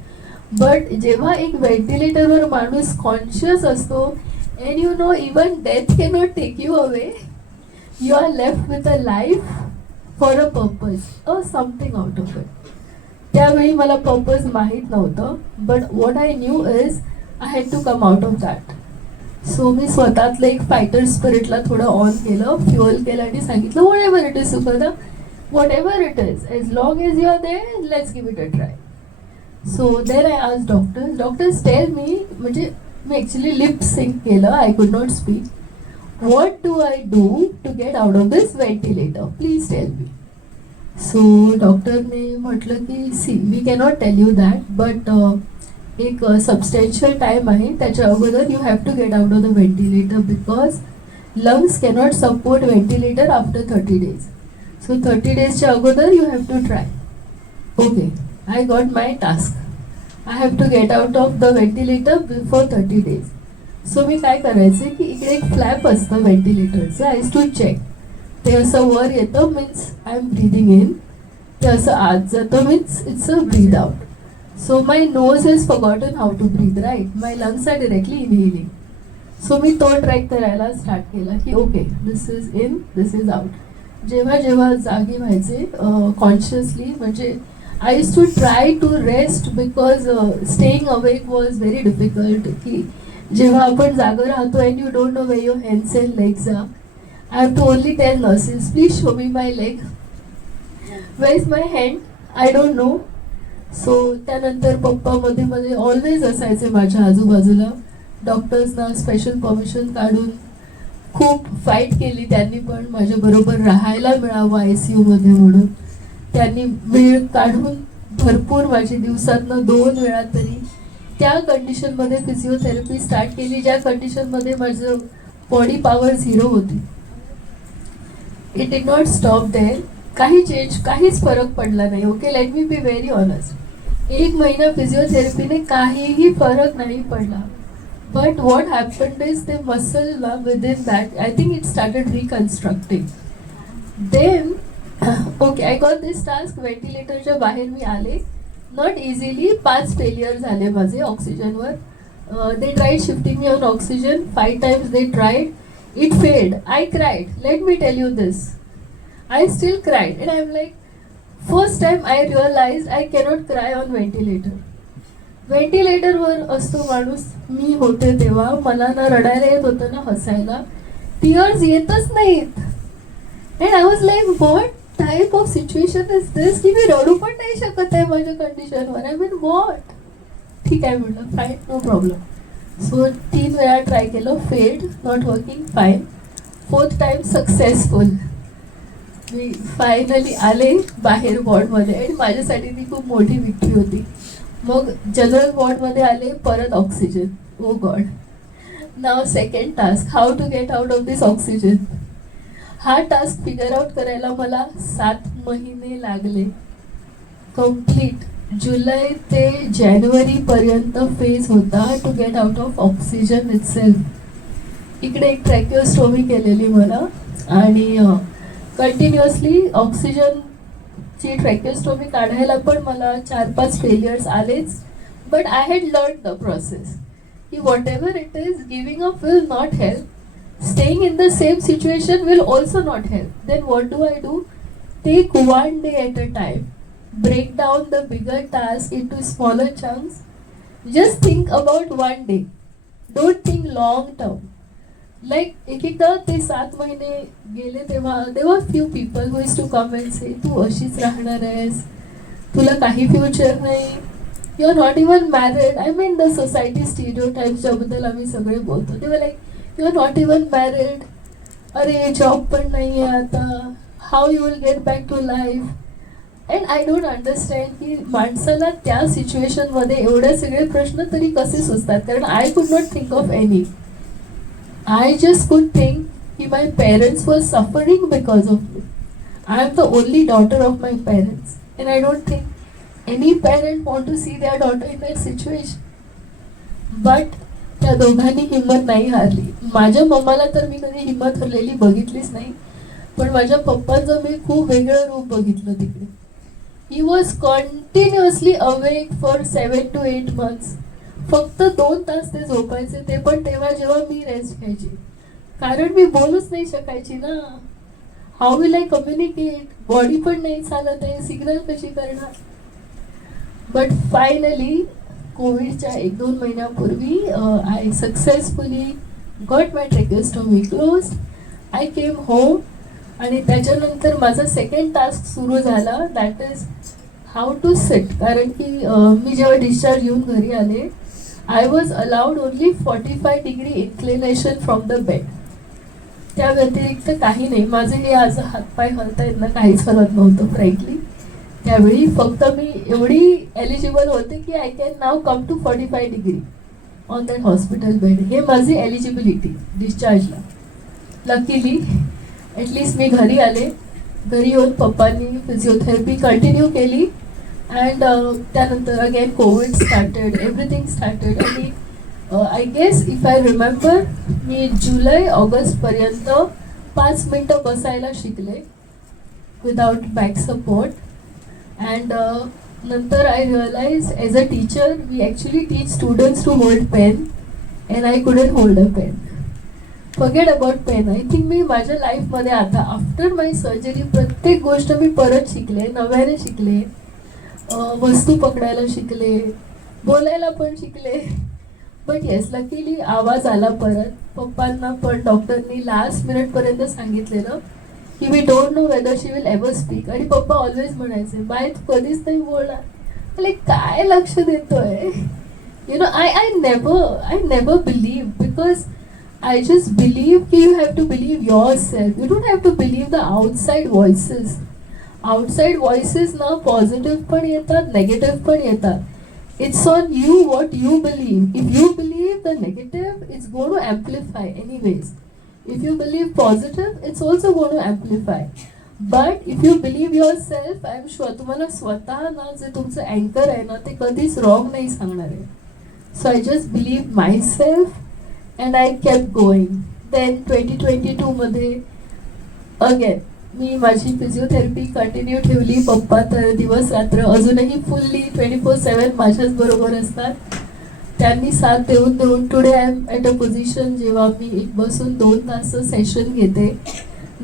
But जेव्हा एक व्हेंटिलेटरवर माणूस conscious असतो, and you know even death cannot take you away, you are left with a life for a purpose or something out of it. त्यावेळी मला पर्पज माहीत नव्हतं, but what I knew is I had to come out of that. So मी स्वतःतलं एक fighter स्पिरिटला थोडं on केलं, fuel केलं आणि सांगितलं whatever it is Sukhada, whatever it is, as long as you are there, let's give it a try. So there I आज doctors tell me, म्हणजे मी ॲक्च्युली लिप सिंक केलं, I could not speak. What do I do to get out of this ventilator, please tell me. So डॉक्टरने म्हटलं की see we cannot tell you that, but एक substantial time आहे, त्याच्या अगोदर you have to get out of the ventilator because lungs cannot support ventilator after 30 days. So 30 daysच्या अगोदर you have to try. Okay, I got my task. I have to get out of the ventilator before 30 days. So मी काय करायचे की इकडे एक flap असतं व्हेंटिलेटरचं, I to check. ते असं वर येतं means I am breathing in, ते असं आत जातं means it's a breath out. So my nose has forgotten how to breathe, right? My lungs are directly inhaling. So मी तो ट्रॅक करायला स्टार्ट केला की okay this is in, this is out. जेव्हा जेव्हा जागी व्हायचे कॉन्शियसली, म्हणजे I used to try to rest because staying awake was very difficult. की जेव्हा आपण जागा राहतो and you don't know where your hands and legs are, I have to only tell nurses, please show me my leg. Where is my hand? I don't know. So त्यानंतर पप्पा मध्ये मध्ये always असायचे माझ्या आजूबाजूला. डॉक्टर्सना स्पेशल परमिशन काढून खूप फाईट केली त्यांनी पण माझ्याबरोबर राहायला मिळावं ICU मध्ये म्हणून. त्यांनी वेळ काढून भरपूर माझी दिवसातनं 2 वेळा तरी त्या कंडिशनमध्ये फिजिओथेरपी स्टार्ट केली, ज्या कंडिशनमध्ये माझं बॉडी पॉवर 0 होती. It did not stop there. काही चेंज, काहीच फरक पडला नाही. Okay, let me be very honest. 1 महिना फिजिओथेरपीने काहीही फरक नाही पडला. बट वॉट हॅपन्ड इज ते मसल ना within that, I think it started reconstructing. Then okay, I got this task. व्हेंटिलेटरच्या बाहेर मी आले, नॉट इझिली. 5 फेलियर झाले माझे ऑक्सिजनवर. They tried shifting me on oxygen 5 times they tried. It failed. I cried. Let me tell you this. I still cried and I'm like, first time I realise I cannot cry on ventilator. व्हेंटिलेटरवर असतो माणूस, मी होते तेव्हा मला ना रडायला येत होतं ना हसायला, टीअर्स येतच नाहीत. And I was like what type of situation is this, की मी रडू पण नाही शकत आहे माझ्या कंडिशनवर. I mean what. ठीक आहे म्हटलं, फाईन, नो प्रॉब्लेम. सो 3 वेळा ट्राय केलं, failed, not working, fine. 4th time successful. Me finally आले बाहेर वॉर्डमध्ये आणि माझ्यासाठी ती खूप मोठी विक्ट्री होती. मग जनरल वॉर्डमध्ये आले, परत oxygen. Oh God. Now second task, how to get out of this oxygen. हा टास्क फिगर आउट करायला मला 7 महिने लागले. कम्प्लीट जुलै ते जानेवारीपर्यंत फेज होता to get out of oxygen itself. इकडे एक ट्रॅकिओस्टोमी केलेली मला आणि कंटिन्युअसली ऑक्सिजनची ट्रॅकिओस्टोमी काढायला पण मला 4-5 फेलियर्स आलेच. But I had learn the process की whatever it is, giving up will not help. Staying in the same situation will also not help. Then what do I do? Take one day at a time. Break down the bigger task into smaller chunks. Just think about one day. Don't think long term. Like एकदा ते 7 महिने गेले तेव्हा there were few people who used to come and say, तू अशीच राहणार आहेस, तुला काही फ्युचर नाही, you are not even married. I mean the society stereotypes ज्याबद्दल आम्ही सगळे बोलतो. They were like, you are not even married, अरे जॉब पण नाही आहे आता, how you will get back to life. And I don't understand की माणसाला त्या सिच्युएशनमध्ये एवढे सगळे प्रश्न तरी कसे सुचतात. कारण I could not think of any. I just could think की my parents were suffering because of me. I am the only daughter of my parents and I don't think any parent want to see their daughter in that situation. But त्या दोघांनी हिंमत नाही हारली. माझ्या मम्माला तर मी कधी हिंमत हरलेली बघितलीच नाही, पण माझ्या पप्पांचं मी खूप वेगळं रूप बघितलं तिकडे. He was continuously awake for 7 to 8 months. फक्त 2 तास ते झोपायचे, ते पण तेव्हा जेव्हा मी रेस्ट घ्यायची, कारण मी बोलूच नाही शकायची ना. How will I communicate, body पण नाही चालत आहे, सिग्नल कशी करणार. बट फायनली कोविडच्या 1-2 महिन्यापूर्वी I successfully got my tracheostomy close. I came home आणि त्याच्यानंतर माझा सेकंड टास्क सुरू झाला, that is how to sit. कारण की मी जेव्हा डिस्चार्ज घेऊन घरी आले, I was allowed only 45 degree inclination from the bed. त्या व्यतिरिक्त काही नाही. माझे हे आज हातपाय हलतायत ना, काहीच हलत नव्हतं फ्रँकली. त्यावेळी फक्त मी एवढी एलिजिबल होते की I can now come to 45 degree on that hospital bed. हे माझी एलिजिबिलिटी डिस्चार्जला. लकीली ॲटलिस्ट मी घरी आले. घरी येऊन पप्पांनी फिजिओथेरपी कंटिन्यू केली अँड त्यानंतर again covid started, everything started. आणि I guess if I remember, मी जुलै-ऑगस्टपर्यंत 5 मिनटं बसायला शिकले विदाउट बॅक सपोर्ट. And नंतर I realized as a teacher we actually teach students to hold pen and I couldn't hold a pen. Forget about pen. I think मी माझ्या लाईफमध्ये आता after माय surgery प्रत्येक गोष्ट मी परत शिकले, नव्याने शिकले, वस्तू पकडायला शिकले, बोलायला पण शिकले. बट येस, लकीली आवाज आला परत. पप्पांना पण डॉक्टरनी लास्ट मिनिटपर्यंत सांगितलेलं की we don't know whether she will ever speak. आणि पप्पा ऑलवेज म्हणायचे, बाय तू कधीच नाही बोलणार. लाईक काय लक्ष देतोय. You know I never believe, because I just believe की you have to believe yourself. You don't have to believe the outside voices. Outside voices ना पॉझिटिव्ह पण येतात, नेगेटिव्ह पण येतात. It's on you what you believe. If you believe the negative, it's going to amplify anyways. If you believe positive, it's also going to amplify. But if you believe yourself, I am sure तुम्हाला स्वतः ना जे तुमचं अँकर आहे ना, ते कधीच रॉंग नाही सांगणार आहे. So I just believe myself and I kept going. Then 2022 मध्ये again मी माझी फिजिओथेरपी कंटिन्यू ठेवली. पप्पा तर दिवस रात्र अजूनही फुल्ली 24/7 माझ्याच बरोबर असतात. त्यांनी साथ देऊन देऊन today I am at a position जेव्हा मी एक बसून 2 तास सेशन घेते.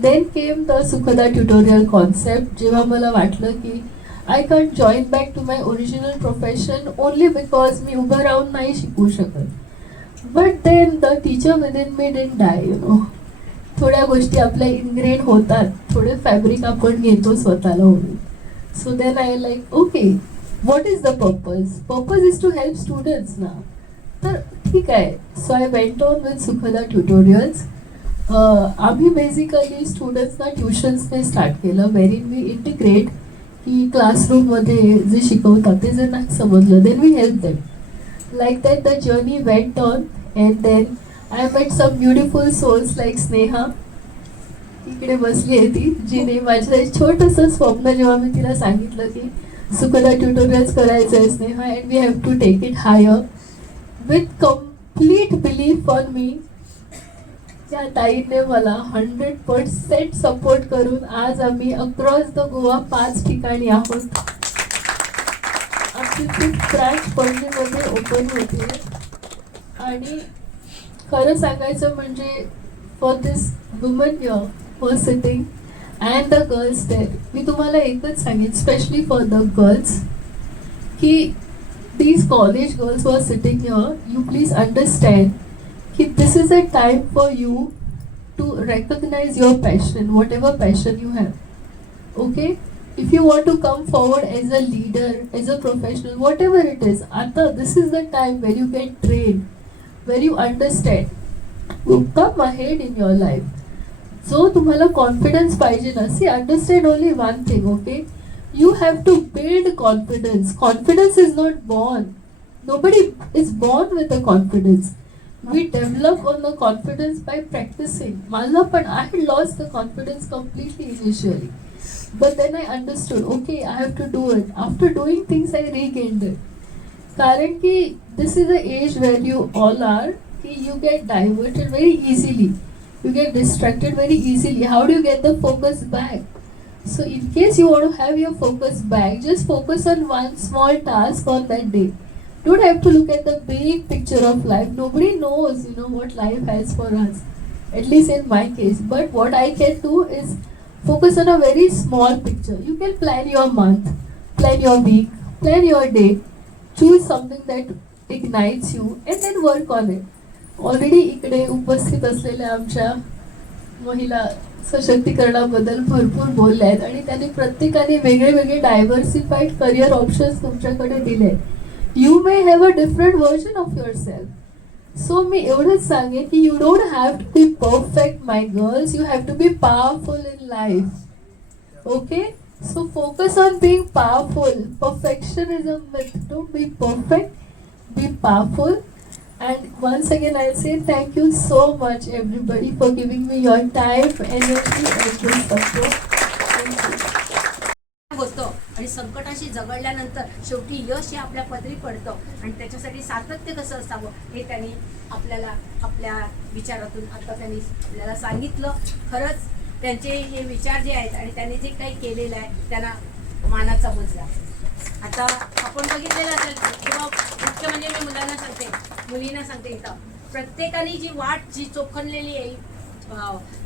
Then came the Sukhada tutorial concept, जेव्हा मला वाटलं की I can join back to my original profession only because मी उभं राहून नाही शिकू शकत. But then the teacher within me didn't die, you know. थोड्या गोष्टी आपल्या इनग्रेन होतात, थोडे फॅब्रिक आपण घेतो स्वतःला होऊन. So then I like okay, what is the purpose is to help students ना. तर ठीक आहे. So I went on with Sukhada tutorials. आम्ही बेसिकली स्टुडंट्सना ट्युशन्सने स्टार्ट केलं, वेरीन वी इंटिग्रेट की क्लासरूममध्ये जे शिकवतात ते जर नाही समजलं then we help them. Like that the journey went on and then I met some beautiful souls like Sneha, इकडे बसली आहे ती, जिने माझं एक छोटंसं स्वप्न जेव्हा मी तिला सांगितलं की सुखदा ट्युटोरियल्स करायचं आहे Sneha and we have to take it higher with complete belief on me, त्या ताईने मला 100% सपोर्ट करून आज आम्ही अक्रॉस द गोवा 5 ठिकाणी आहोत. आमची 5th ब्रांच पणजीमध्ये ओपन होते. आणि खरं सांगायचं म्हणजे for this woman here for sitting and the girls there, मी तुम्हाला एकच सांगेन स्पेशली फॉर द गर्ल्स की these college girls who are sitting here, you please understand that this is a time for you to recognize your passion, whatever passion you have. Okay? If you want to come forward as a leader, as a professional, whatever it is, Ata, this is the time where you get trained, where you understand. You come ahead in your life. So, तुम्हाला confidence पाहिजे ना. See, understand only one thing, okay? You have to build confidence. Confidence is not born. Nobody is born with a confidence. We develop on the confidence by practicing. Mala, but I had lost the confidence completely initially. But then I understood, okay, I have to do it. After doing things, I regained it. Karan ki this is the age where you all are, ki you get diverted very easily. You get distracted very easily. How do you get the focus back? So in case you want to have your focus back, just focus on one small task on that day. Don't have to look at the big picture of life. Nobody knows, you know, what life has for us. At least in my case. But what I can do is focus on a very small picture. You can plan your month, plan your week, plan your day. Choose something that ignites you and then work on it. Already इकडे उपस्थित असलेल्या आमच्या महिला सशक्तीकरणाबद्दल भरपूर बोलल्या आहेत आणि त्यांनी प्रत्येकाने वेगळे वेगळे डायव्हर्सिफाईड करिअर ऑप्शन्स तुमच्याकडे दिले. You may have a different version of your self. So मी एवढंच सांगेन की you don't have to be perfect my girls, you have to be powerful in life. Okay, so focus on being powerful. Perfection is a myth. Don't be perfect, be powerful. And once again I'll say thank you so much everybody for giving me your time, energy and your support. Thank you. होतं आणि संकटाशी झगडल्यानंतर शेवटी यश हे आपल्या पदरी पडतं आणि त्याच्यासाठी सातत्य कसं असावं हे त्यांनी आपल्याला आपल्या विचारातून आता त्यांनी आपल्याला सांगितलं. खरंच त्यांचे हे विचार जे आहेत आणि त्यांनी जे काही केलेलं आहे त्यांना मानाचा मुजरा. आता आपण बघितलेलं असेल किंवा मुख्य म्हणजे मी मुलांना सांगते, मुलींना सांगते, इथं प्रत्येकाने जी वाट जी चोखणलेली आहे,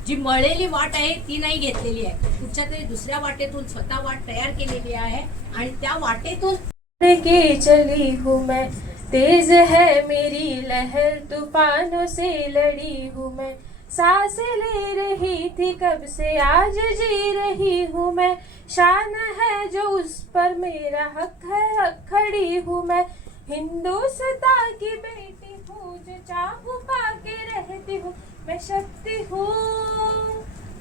जी मळलेली वाट आहे ती नाही घेतलेली आहे. कुठच्या तरी दुसऱ्या वाटेतून स्वतः वाट तयार केलेली आहे आणि त्या वाटेतून के चली हूँ मैं, तेज है मेरी लहर, तूफानों से लड़ी हूँ मैं, सांस ले रही थी कब से आज जी रही हूँ मैं, शान है जो उस पर मेरा हक है, हक खड़ी हूँ मैं, हिंदुस्तान की बेटी हूँ जो चाहूँ पाके रहती हूँ, मैं शक्ति हूँ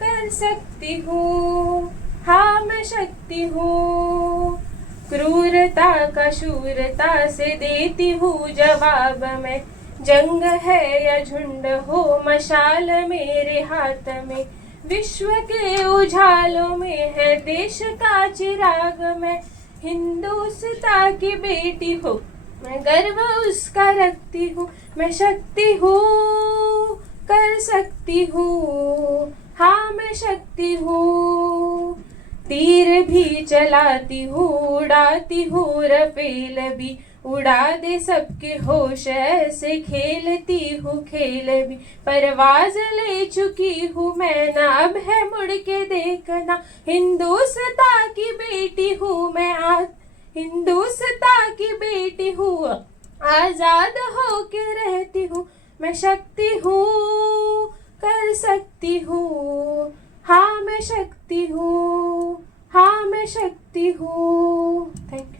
कर सकती हूँ, हाँ मैं शक्ति हूँ, क्रूरता का शूरता से देती हूँ जवाब मैं, जंग है या झुंड हो मशाल मेरे हाथ में, विश्व के उजालों में है देश का चिराग मैं, हिंदुस्तान की बेटी हूँ मैं गर्व उसका रखती हूँ, मैं शक्ति हूँ कर सकती हूँ, हाँ मैं शक्ति हूँ, तीर भी चलाती हूँ उड़ाती हूँ रफेल भी, उड़ा दे सबके होश ऐसे खेलती हूँ खेल भी, परवाज ले चुकी हूँ मैं ना अब है मुड़ हिंदुस्तान की बेटी हूँ मैं, आज हिंदुस्तान की बेटी हूँ, आजाद हो के रहती हूँ, मैं शक्ति हूँ, कर सकती हूँ, हाँ मैं शक्ति हूँ, हाँ मैं शक्ति हूँ. थँक्यू.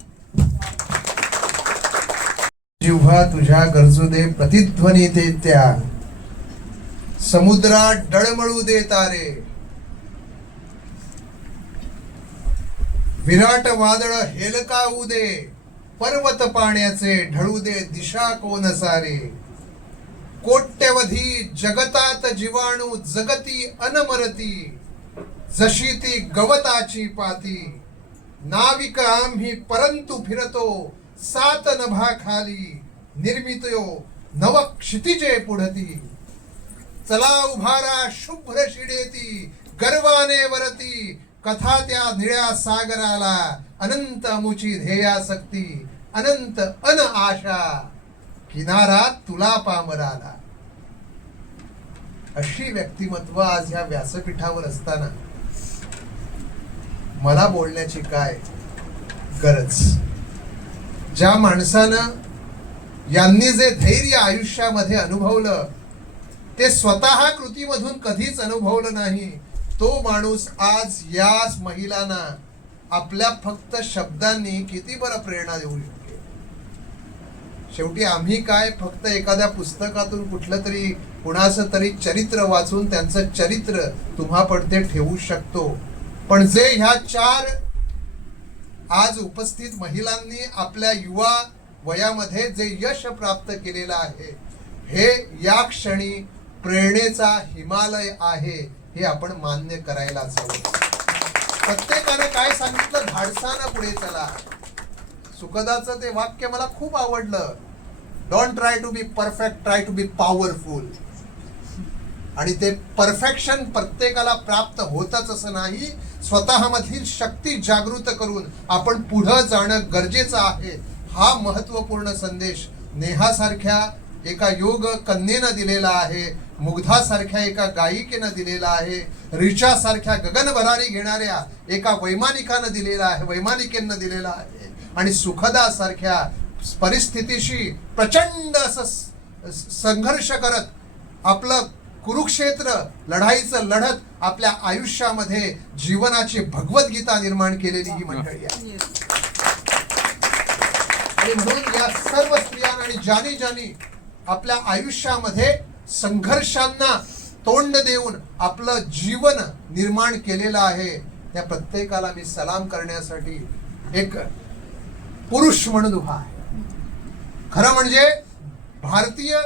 जिव्हा तुझ्या गरजू दे प्रतिध्वनी दे त्या, समुद्रात डळमळू दे तारे, विराट वादळ हेलकावू दे, पर्वत पाण्याचे ढळू दे दिशा कोन सारे, कोट्यवधी जगतात जीवाणू जगती अनमरती, जशी ती गवताची पाती, नाविक आम्ही परंतु फिरतो सात नभाखाली, निर्मितो नव क्षितिजे पुढती, चला उभारा शुभ्र शिडेती, गर्वाने वरती, कथा त्या निळ्या सागराला, अनंत अमुची ध्येयासक्ती, अनंत अन आशा, किनारा तुला पामराला. अशी व्यक्तिमत्व आज ह्या व्यासपीठावर असताना मला बोलण्याची काय गरज. ज्या माणसानं यांनी जे धैर्य आयुष्यामध्ये अनुभवलं ते स्वतः कृतीमधून कधीच अनुभवलं नाही, तो माणूस आज याच महिलांना आपल्या फक्त शब्दांनी किती बरं प्रेरणा देऊ शकते. शेवटी आम्ही काय फक्त एखाद्या पुस्तकातून कुठलं तरी कुणाचं तरी चरित्र वाचून त्यांचं चरित्र तुम्हा पडते ठेवू शकतो, पण जे ह्या 4 आज उपस्थित महिलांनी आपल्या युवा वयामध्ये जे यश प्राप्त केलेलं आहे, हे या क्षणी प्रेरणेचा हिमालय आहे, हे आपण मान्य करायलाच हवं. प्रत्येकाने काय सांगितलं, धाडसानं पुढे चला. सुखदाचं ते वाक्य मला खूप आवडलं, don't try to be perfect, try to be powerful. आणि ते परफेक्शन प्रत्येकाला प्राप्त होतच असं नाही, स्वतःमधील शक्ती जागृत करून आपण पुढे जाणं गरजेचं आहे. हा महत्वपूर्ण संदेश नेहासारख्या एका योग कन्येनं दिलेला आहे, मुग्धासारख्या एका गायिकेनं दिलेला आहे, रिचासारख्या गगनभरारी घेणाऱ्या एका वैमानिकानं दिलेला आहे, वैमानिकेनं दिलेला आहे, आणि सुखदासारख्या परिस्थितीशी प्रचंड असं संघर्ष करत आपलं कुरुक्षेत्र लढाईचं लढत आपल्या आयुष्यामध्ये जीवनाची भगवद्गीता निर्माण केलेली ही मंडळी आहे. आणि म्हणून या सर्व स्त्रियांना आणि ज्यांनी ज्यांनी आपल्या आयुष्यामध्ये संघर्षांना तोंड देऊन आपलं जीवन निर्माण केलेलं आहे, त्या प्रत्येकाला मी सलाम करण्यासाठी एक पुरुष म्हणून उभा आहे. खरं म्हणजे भारतीय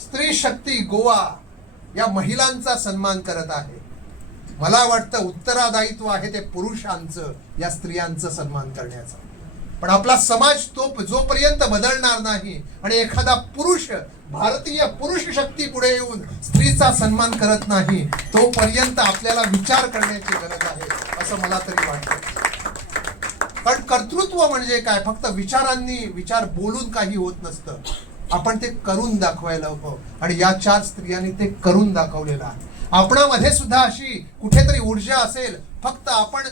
स्त्री शक्ती गोवा या महिलांचा सन्मान करत आहे. मला वाटतं उत्तरादायित्व आहे ते पुरुषांचं, या स्त्रियांचं सन्मान करण्याचं. पण आपला समाज तो जोपर्यंत बदलणार नाही आणि एखादा पुरुष भारतीय पुरुष शक्ती पुढे येऊन स्त्रीचा सन्मान करत नाही, तोपर्यंत आपल्याला विचार करण्याची गरज आहे असं मला तरी वाटतं. कारण कर्तृत्व म्हणजे काय, फक्त विचारांनी, विचार बोलून काही होत नसतं, आपण ते करून दाखवायला हवं. आणि या 4 स्त्रियांनी ते करून दाखवलेलं आहे. आपणामध्ये सुद्धा अशी कुठेतरी ऊर्जा असेल, फक्त आपण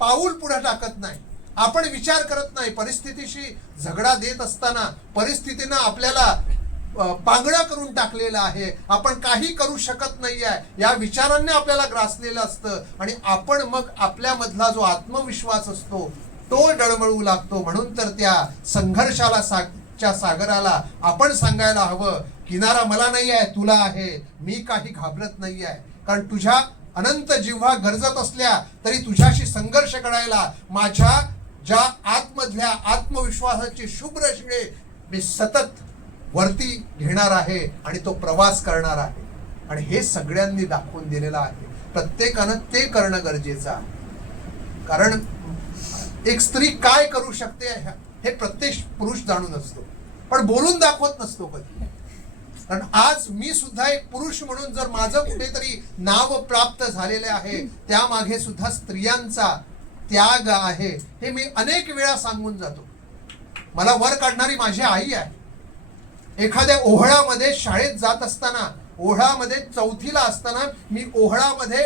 पाऊल पुढे टाकत नाही, आपण विचार करत नाही. परिस्थितीशी झगडा देत असताना परिस्थितीनं आपल्याला पांगळं करून टाकलेलं आहे, आपण काही करू शकत नाही आहे, या विचारांनी आपल्याला ग्रासलेलं असतं. आणि आपण मग आपल्यामधला जो आत्मविश्वास असतो तो डळमळू लागतो. म्हणून तर त्या संघर्षाला सागराला आपण सांगायला हवं, किनारा मला नाही आहे, तुला आहे, मी काही घाबरत नाही आहे. कारण तुझ्या अनंत जिव्हा गरजत असल्या तरी तुझ्याशी संघर्ष करायला माझ्या ज्या आतमधल्या आत्मविश्वासाची शुभ्र शिळे मी सतत वरती घेणार आहे आणि तो प्रवास करणार आहे. आणि हे सगळ्यांनी दाखवून दिलेलं आहे. प्रत्येकानं ते करणं गरजेचं आहे. कारण एक स्त्री काय करू शकते हे प्रत्येक पुरुष जाणून असतो, पण बोलून दाखवत नसतो कधी. कारण आज मी सुद्धा एक पुरुष म्हणून जर माझं कुठेतरी नाव प्राप्त झालेले आहे, त्यामागे सुद्धा स्त्रियांचा त्याग आहे, हे मी अनेक वेळा सांगून जातो. मला वर काढणारी माझी आई आहे. एखाद्या ओहळामध्ये शाळेत जात असताना, ओहळामध्ये 4थीला असताना मी ओहळामध्ये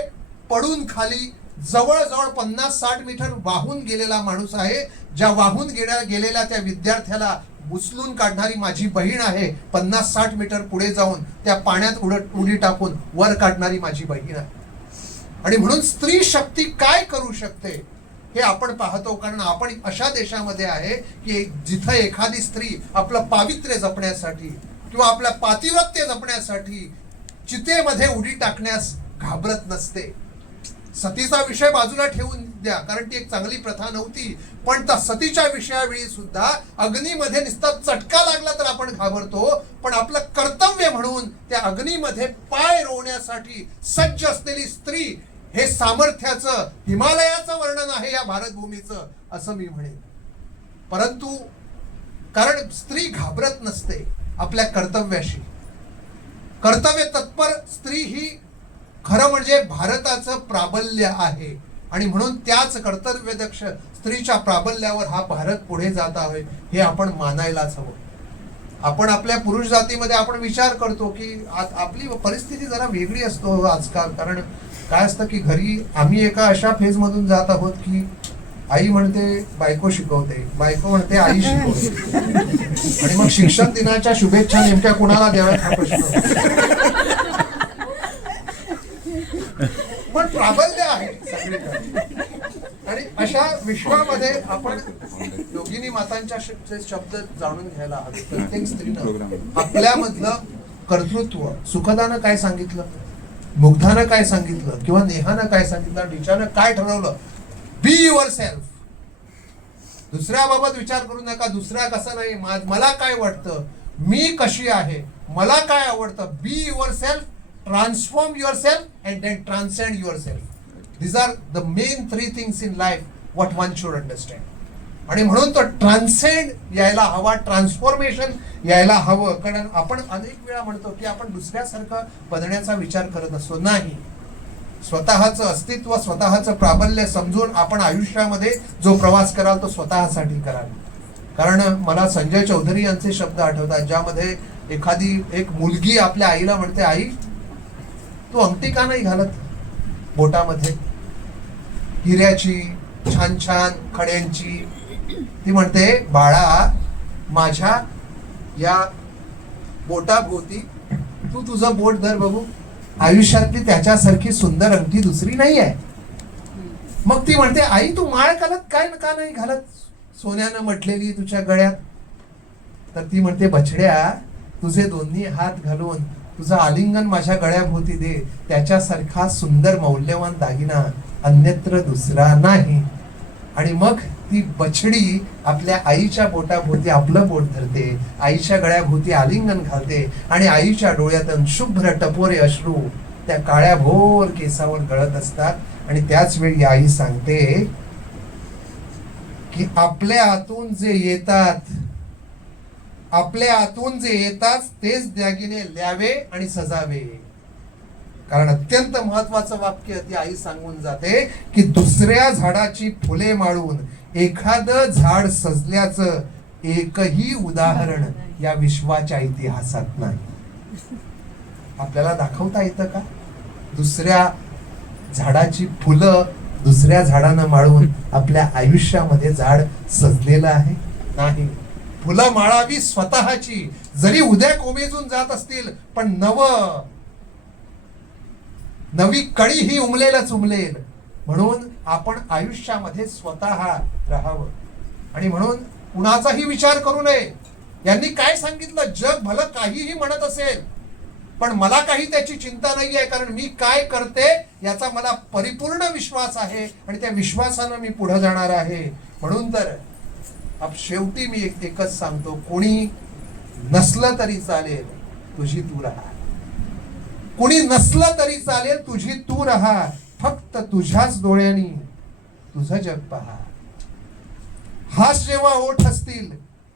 पडून खाली जवळजवळ 50-60 मीटर वाहून गेलेला माणूस आहे. ज्या वाहून गेलेल्या त्या विद्यार्थ्याला उचलून काढणारी माझी बहीण आहे. 50-60 मीटर पुढे जाऊन त्या पाण्यात उडी टाकून वर काढणारी माझी बहीण आहे. आणि म्हणून स्त्री शक्ती काय करू शकते हे आपण पाहतो. कारण आपण अशा देशामध्ये आहे की जिथं एखादी स्त्री आपलं पावित्र्य जपण्यासाठी किंवा आपल्या पातिव्रत्य जपण्यासाठी चितेमध्ये उडी टाकण्यास घाबरत नसते. सतीचा विषय बाजूला ठेवून द्या, कारण ती एक चांगली प्रथा नव्हती. पण त्या सतीच्या विषयावेळी सुद्धा अग्नीमध्ये नुसता चटका लागला तर आपण घाबरतो, पण आपलं कर्तव्य म्हणून त्या अग्नीमध्ये पाय रोवण्यासाठी सज्ज असलेली स्त्री हे सामर्थ्याचं, हिमालयाचं वर्णन आहे या भारतभूमीचं, असं मी म्हणेन. परंतु कारण स्त्री घाबरत नसते आपल्या कर्तव्याशी. कर्तव्य तत्पर स्त्री ही खरं म्हणजे भारताचं प्राबल्य आहे. आणि म्हणून त्याच कर्तव्यदक्ष स्त्रीच्या प्राबल्यावर हा भारत पुढे जात आहे हे आपण मानायलाच हवं. आपण आपल्या पुरुष जातीमध्ये आपण विचार करतो की आपली परिस्थिती जरा वेगळी असतो आजकाल. कारण काय असतं की घरी आम्ही एका अशा फेजमधून जात आहोत की आई म्हणते बायको शिकवते, बायको म्हणते आई शिकवते, आणि मग शिक्षक दिनाच्या शुभेच्छा नेमक्या कुणाला द्याव्यात हा प्रश्न. पण प्राबल्य आहे सगळीकडे. आणि अशा विश्वामध्ये आपण योगिनी मातांच्या शब्द जाणून घ्यायला हवे. प्रत्येक स्त्रीनं आपल्यामधलं कर्तृत्व, सुखदानं काय सांगितलं, मुग्धानं काय सांगितलं, किंवा नेहानं काय सांगितलं, ऋचानं काय ठरवलं, बी युअर सेल्फ. दुसऱ्याबाबत विचार करू नका. दुसऱ्या कसं नाही, मला काय वाटतं, मी कशी आहे, मला काय आवडतं. Be your self, transform yourself and then transcend yourself. These are the main 3 things in life what one should understand. आणि म्हणून तो ट्रान्सेंड यायला हवा, ट्रान्सफॉर्मेशन यायला हवं. कारण आपण अनेक वेळा म्हणतो की आपण दुसऱ्यासारखं बनण्याचा विचार करत असतो. नाही, स्वतःचं अस्तित्व, स्वतःचं प्राबल्य समजून आपण आयुष्यामध्ये जो प्रवास कराल तो स्वतःसाठी कराल. कारण मला संजय चौधरी यांचे शब्द आठवतात, ज्यामध्ये एक मुलगी आपल्या आईला म्हणते, आई तू अंगठी का नाही घालत बोटामध्ये, हिऱ्याची, छान छान खड्यांची. ती म्हणते, बाळा माझ्या या बोटाभोवती तू तुझं बोट धर बघू, आयुष्यातली त्याच्यासारखी सुंदर अंगठी दुसरी नाही आहे. मग ती म्हणते, आई तू माळ घालत काय का नाही घालत, सोन्यानं म्हटलेली तुझ्या गळ्यात. तर ती म्हणते, बछड्या तुझे दोन्ही हात घालून तुझं आलिंगन माझ्या गळ्याभोवती दे, त्याच्यासारखा सुंदर मौल्यवान दागिना अन्यत्र दुसरा नाही. आणि मग ती बछडी आपल्या आईच्या बोटाभोवती आपलं बोट धरते, आईच्या गळ्याभोवती आलिंगन घालते, आणि आईच्या डोळ्यातून शुभ्र टपोरे अश्रू त्या काळ्या भोर केसावर गळत असतात. आणि त्याच वेळी आई सांगते की आपल्या आतून जे येतात, आपल्या आतून जे येतात तेच दागिने ल्यावे आणि सजावे. कारण अत्यंत महत्वाचं वाक्य ती आई सांगून जाते की दुसऱ्या झाडाची फुले माळून एखादं झाड सजल्याचं एकही उदाहरण या विश्वाच्या इतिहासात नाही. आपल्याला दाखवता येतं का दुसऱ्या झाडाची फुलं दुसऱ्या झाडानं माळून आपल्या आयुष्यामध्ये झाड सजलेलं आहे? नाही. फुलं माळावी स्वतःची, जरी उद्या कोमेजून जात असतील, पण नवी कळी ही उमलेलच उमलेल. म्हणून आपण आयुष्यामध्ये स्वतः राहावं. आणि म्हणून कुणाचाही विचार करू नये. यांनी काय सांगितलं, जग भलं काहीही म्हणत असेल पण मला काही त्याची चिंता नाही आहे, कारण मी काय करते याचा मला परिपूर्ण विश्वास आहे आणि त्या विश्वासानं मी पुढे जाणार आहे. म्हणून तर अब शेवटी मी एकच सांगतो, कोणी नसलं तरी चालेल तुझी तू राहा, कोणी नसलं तरी चालेल तुझी तू राहा. फक्त तुझ्याच डोळ्यांनी तुझं जग पहा. हास जेव्हा ओठ हसतील,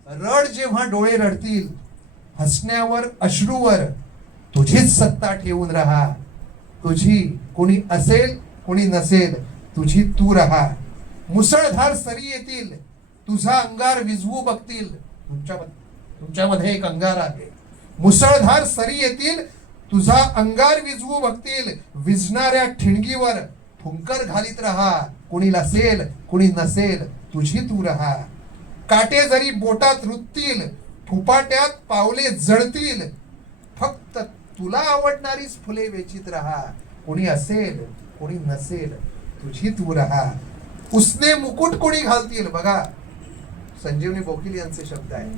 रड जेव्हा डोळे रडतील, हसण्यावर अश्रूवर तुझीच सत्ता ठेवून राहा. तुझी कोणी असेल कोणी नसेल, तुझी तू राहा. मुसळधार सरी येतील, तुझा अंगार विझवू बघतील. तुमच्यामध्ये एक अंगार आहे. मुसळधार सरी येतील, तुझा अंगार विझवू बघतील. विझणाऱ्या ठिणगीवर फुंकर घालीत राहा, कुणी नसेल कुणी नसेल तुझी तू राहा. काटे जरी बोटात रुततील, फुपाट्यात पावले जळतील, फक्त तुला आवडणारीच फुले वेचीत राहा. कुणी असेल कुणी नसेल तुझी तू राहा. उसने मुकुट कोणी घालतील, बघा संजीवनी बोकील यांचे शब्द आहे.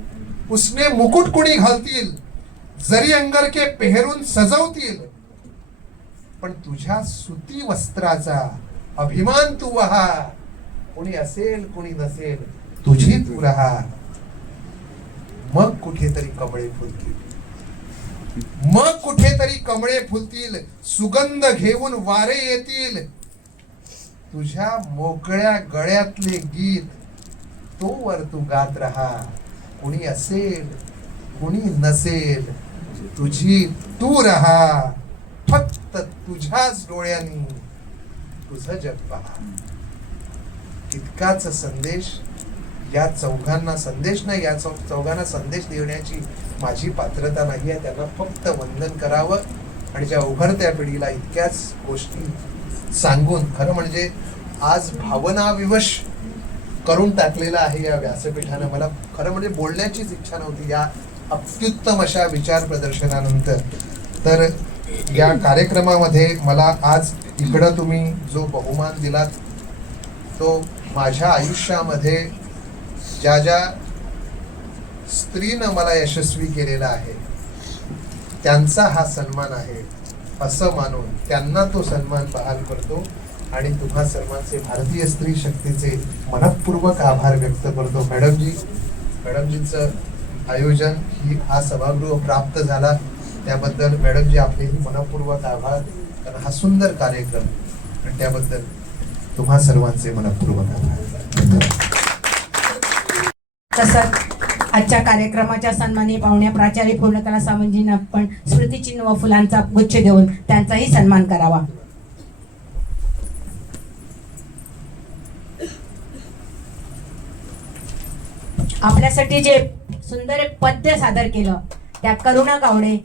उसने मुकुट कोणी घालतील, जरी अंगरके पेहरून सजवतील, पण तुझ्या सुती वस्त्राचा अभिमान तू वहा. कोणी असेल कोणी नसेल तुझी तू राहा. मग कुठेतरी कमळे फुलतील, मग कुठेतरी कमळे फुलतील, सुगंध घेऊन वारे येतील. तुझ्या मोकळ्या गळ्यातले गीत तो वर तू गात राहा. कुणी असेल कुणी नसेल तुझी तू राहा. फक्त तुझ्याच डोळ्यांनी तुझं जग पहा. तितकाच संदेश या चौघांना, संदेश नाही, या चौघांना संदेश देण्याची माझी पात्रता नाही आहे. त्यांना फक्त वंदन करावं आणि ज्या उभरत्या पिढीला इतक्याच गोष्टी सांगून, खरं म्हणजे आज भावनाविवश करून टाकलेलं आहे या व्यासपीठानं. मला खरं म्हणजे बोलण्याचीच इच्छा नव्हती या अत्युत्तम अशा विचार प्रदर्शनानंतर. तर या कार्यक्रमामध्ये मला आज इकडं तुम्ही जो बहुमान दिलात तो माझ्या आयुष्यामध्ये ज्या ज्या स्त्रीनं मला यशस्वी केलेला आहे त्यांचा हा सन्मान आहे असं मानून त्यांना तो सन्मान बहाल करतो आणि तुम्हा सर्वांचे भारतीय स्त्री शक्तीचे मनःपूर्वक आभार व्यक्त करतो. मॅडमजींचं आयोजन ही हा सभागृह प्राप्त झाला त्याबद्दल मॅडमजी आपलेही मनःपूर्वक आभार. कारण हा सुंदर कार्यक्रम आणि त्याबद्दल तुम्हा सर्वांचे मनःपूर्वक आभार. तसंच आजच्या कार्यक्रमाच्या सन्मानी पाहुण्या प्राचार्य पूर्णकला सावंतजींना पण स्मृतिचिन्ह व फुलांचा गुच्छ देऊन त्यांचाही सन्मान करावा. आपल्यासाठी जे सुंदर पद्य सादर केलं त्या करुणा गावडे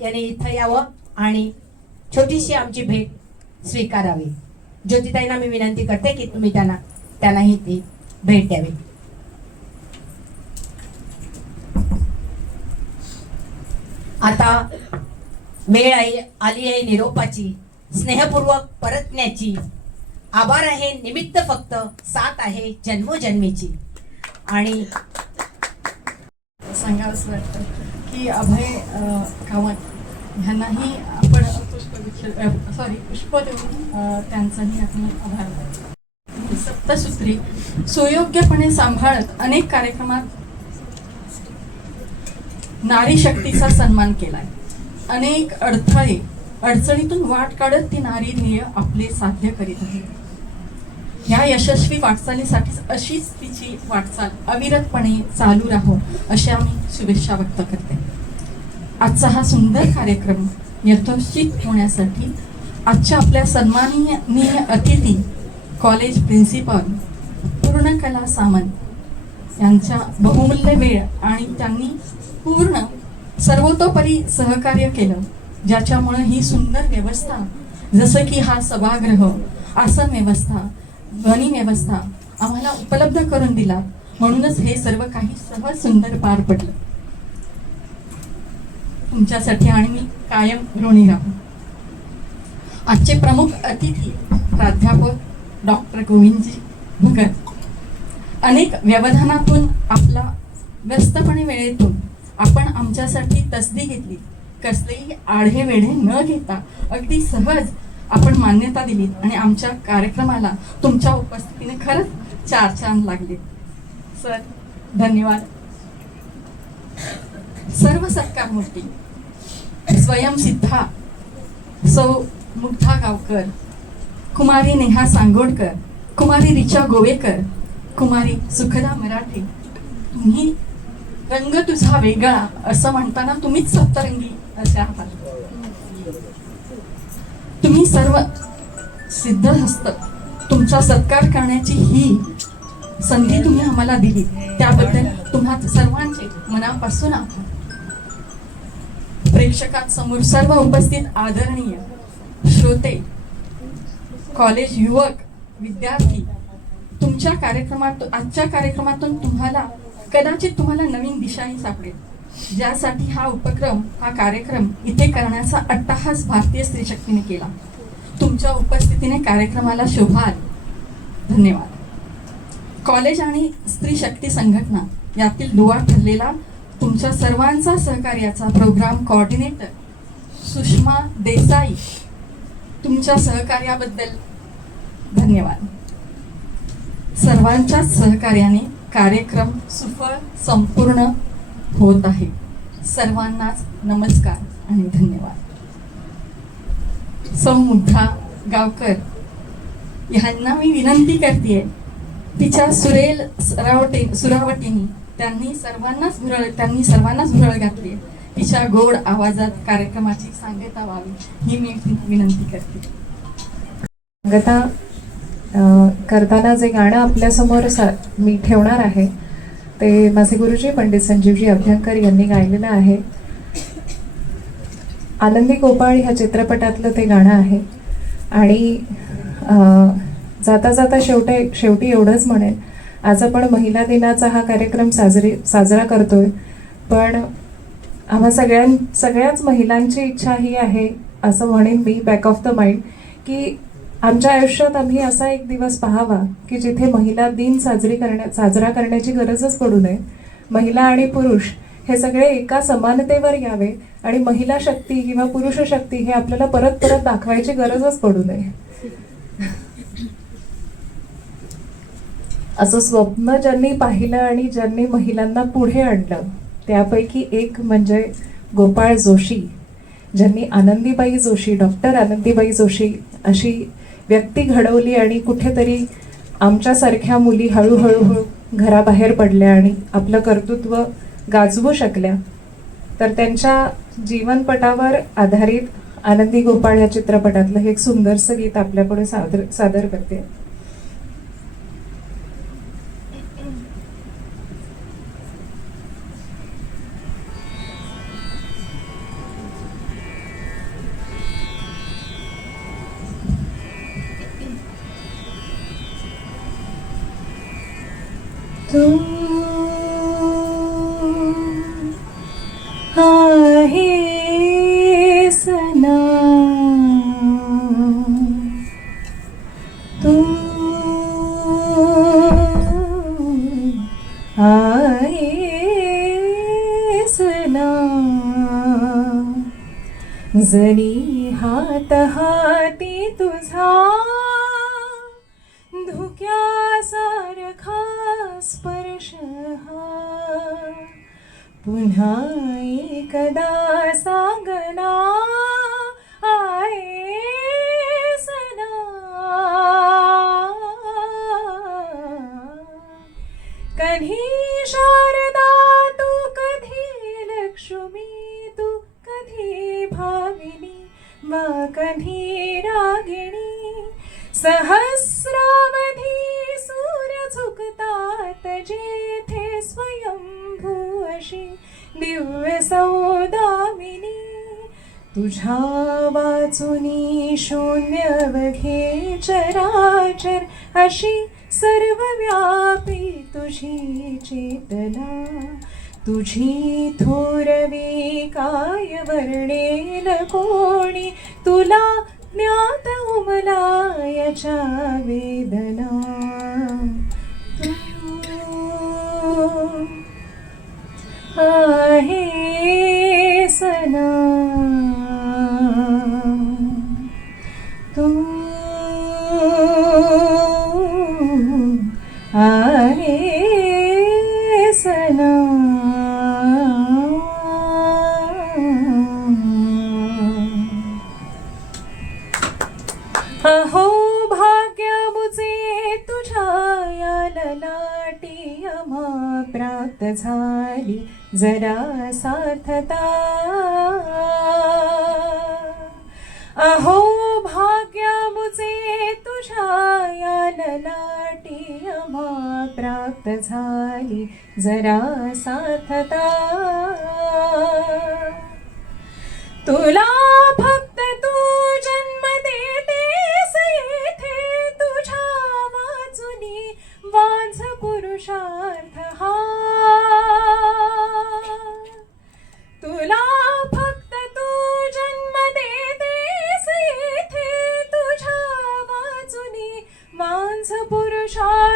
यांनी इथं यावं आणि छोटीशी आमची भेट स्वीकारावी. ज्योतिताईंना मी विनंती करते की तुम्ही त्यांनाही ती भेट द्यावी. आता वेळ आली आहे निरोपाची, स्नेहपूर्वक परतण्याची. आभार आहे निमित्त फक्त, साथ आहे जन्मोजन्मीची. आणि सांगावंसं वाटतं की अभय कामत ह्यांनाही आपण पुष्प देऊन त्यांचाही आपण आभार मानतो. सप्तसूत्री सुयोग्यपणे सांभाळत अनेक कार्यक्रमात नारी शक्तीचा सन्मान केलाय. अनेक अडचणीतून वाट काढत ती नारी ध्येय आपले साध्य करीत आहे. ह्या यशस्वी वाटचालीसाठी अशीच तिची वाटचाल अविरतपणे चालू राहो अशा मी शुभेच्छा व्यक्त करते. आजचा हा सुंदर कार्यक्रम यथोचित होण्यासाठी आजच्या आपल्या सन्माननीय अतिथी कॉलेज प्रिन्सिपल पूर्णकला सामंत यांच्या बहुमूल्य वेळ आणि त्यांनी पूर्ण सर्वतोपरी सहकार्य केलं, ज्याच्यामुळे ही सुंदर व्यवस्था जसं की हा सभागृह, आसन व्यवस्था, ध्वनी व्यवस्था आम्हाला उपलब्ध करून दिला. म्हणूनच हे सर्व काही सहज सुंदर पार पडलं. तुमच्यासाठी आणि मी कायम ऋणी राहू. आजचे प्रमुख अतिथी प्राध्यापक डॉक्टर गोविंदजी भगत, अनेक व्यवधानातून आपला व्यस्तपणे वेळेतून आपण आमच्यासाठी तसदी घेतली. कसलेही आढे वेढे न घेता अगदी सहज आपण मान्यता दिलीत आणि आमच्या कार्यक्रमाला तुमच्या उपस्थितीने खरंच चार चांद लागले. सर धन्यवाद. सर्व सत्कार मूर्ती स्वयंसिद्धा सौ मुग्धा गावकर, कुमारी नेहा सांगोडकर, कुमारी रिचा गोवेकर, कुमारी सुखदा मराठे, तुम्ही रंग तुझा वेगळा असं म्हणताना तुम्हीच सप्तरंगी असे आहात. तुम्ही सर्व सिद्धहस्त, तुमचा सत्कार करण्याची ही संधी तुम्ही आम्हाला दिली त्याबद्दल तुम्हा सर्वांचे मनापासून आभार. प्रेक्षकांसमोर सर्व उपस्थित आदरणीय श्रोते, कॉलेज युवक विद्यार्थी तुमच्या आजच्या कार्यक्रमातून कदाचित तुम्हाला नवीन दिशाही सापडेल, ज्यासाठी हा कार्यक्रम इथे करण्याचा अट्टाहास भारतीय स्त्री शक्तीने केला. तुमच्या उपस्थितीने कार्यक्रमाला शोभा आली. धन्यवाद. कॉलेज आणि स्त्री शक्ती संघटना यातील दुवा ठरलेला तुमच्या सर्वांचा सहकार्याचा प्रोग्राम कोऑर्डिनेटर सुषमा देसाई, तुमच्या सहकार्याबद्दल धन्यवाद. सर्वांच्या सहकार्याने कार्यक्रम सुफळ संपूर्ण होत आहे. सर्वांनाच नमस्कार आणि धन्यवाद. समुद्रा गावकर ह्यांना मी विनंती करते, तिच्या सुरेल सुरावटीने त्यांनी सर्वांनाच भुरळ घातली. तिच्या गोड आवाजात कार्यक्रमाची सांगता व्हावी ही मी विनंती करते. सांगता करताना जे गाणं आपल्यासमोर मी ठेवणार आहे ते माझे गुरुजी पंडित संजीवजी अभ्यंकर यांनी गायलेलं आहे. आनंदी गोपाळ ह्या चित्रपटातलं ते गाणं आहे. आणि जाता जाता शेवटी एवढंच म्हणेन, आज आपण महिला दिनाचा हा कार्यक्रम साजरा करतोय, पण आम्हा सगळ्याच महिलांची इच्छा ही आहे असं म्हणेन मी बॅक ऑफ द माइंड, की आमच्या आयुष्यात आम्ही असा एक दिवस पाहावा की जिथे महिला दिन साजरा करण्याची गरजच पडू नये. महिला आणि पुरुष हे सगळे एका समानतेवर यावे आणि महिला शक्ती किंवा पुरुष शक्ती हे आपल्याला परत परत दाखवायची गरजच पडू नये. असं स्वप्न ज्यांनी पाहिलं आणि ज्यांनी महिलांना पुढे आणलं त्यापैकी एक म्हणजे गोपाळ जोशी, ज्यांनी आनंदीबाई जोशी, डॉक्टर आनंदीबाई जोशी अशी व्यक्ती घडवली आणि कुठेतरी आमच्यासारख्या मुली हळूहळू घराबाहेर पडल्या आणि आपलं कर्तृत्व गाजवू शकल्या. तर त्यांच्या जीवनपटावर आधारित आनंदी गोपाळ या चित्रपटातलं हे एक सुंदरसं गीत आपल्यापुढे सादर करते. तू आहे सना, तू आहे सना, जरी हात हाती तुझा धुक्यासारखा स्पर्श हा, पुन्हा एकदा सांगना आहे सना, कधी शारदा तू, कधी लक्ष्मी तू, कधी भाविनी वा कधी रागिणी, सहस्रावधी सूर्य झुकतात जेथे स्वयंभू अशी दिव्य सौदामिनी, तुझ्या वाचुनी शून्य बघे चराचर अशी सर्वव्यापी तुझी चेतना, तुझी थोरवी काय वर्णेल कोणी, तुला ज्ञात उमला याच्या वेदना, तू आहे सना, तू आहे सना. अहो भाग्य मुझे तुझ्या या ललाटी आम्हा प्राप्त झाली जरा सार्थता, अहो भाग्य मुझे तुझ्या या ललाटी आम्हा प्राप्त झाली जरा सार्थता, तुला फक्त तू जन्म देतेस हंस पुरुषा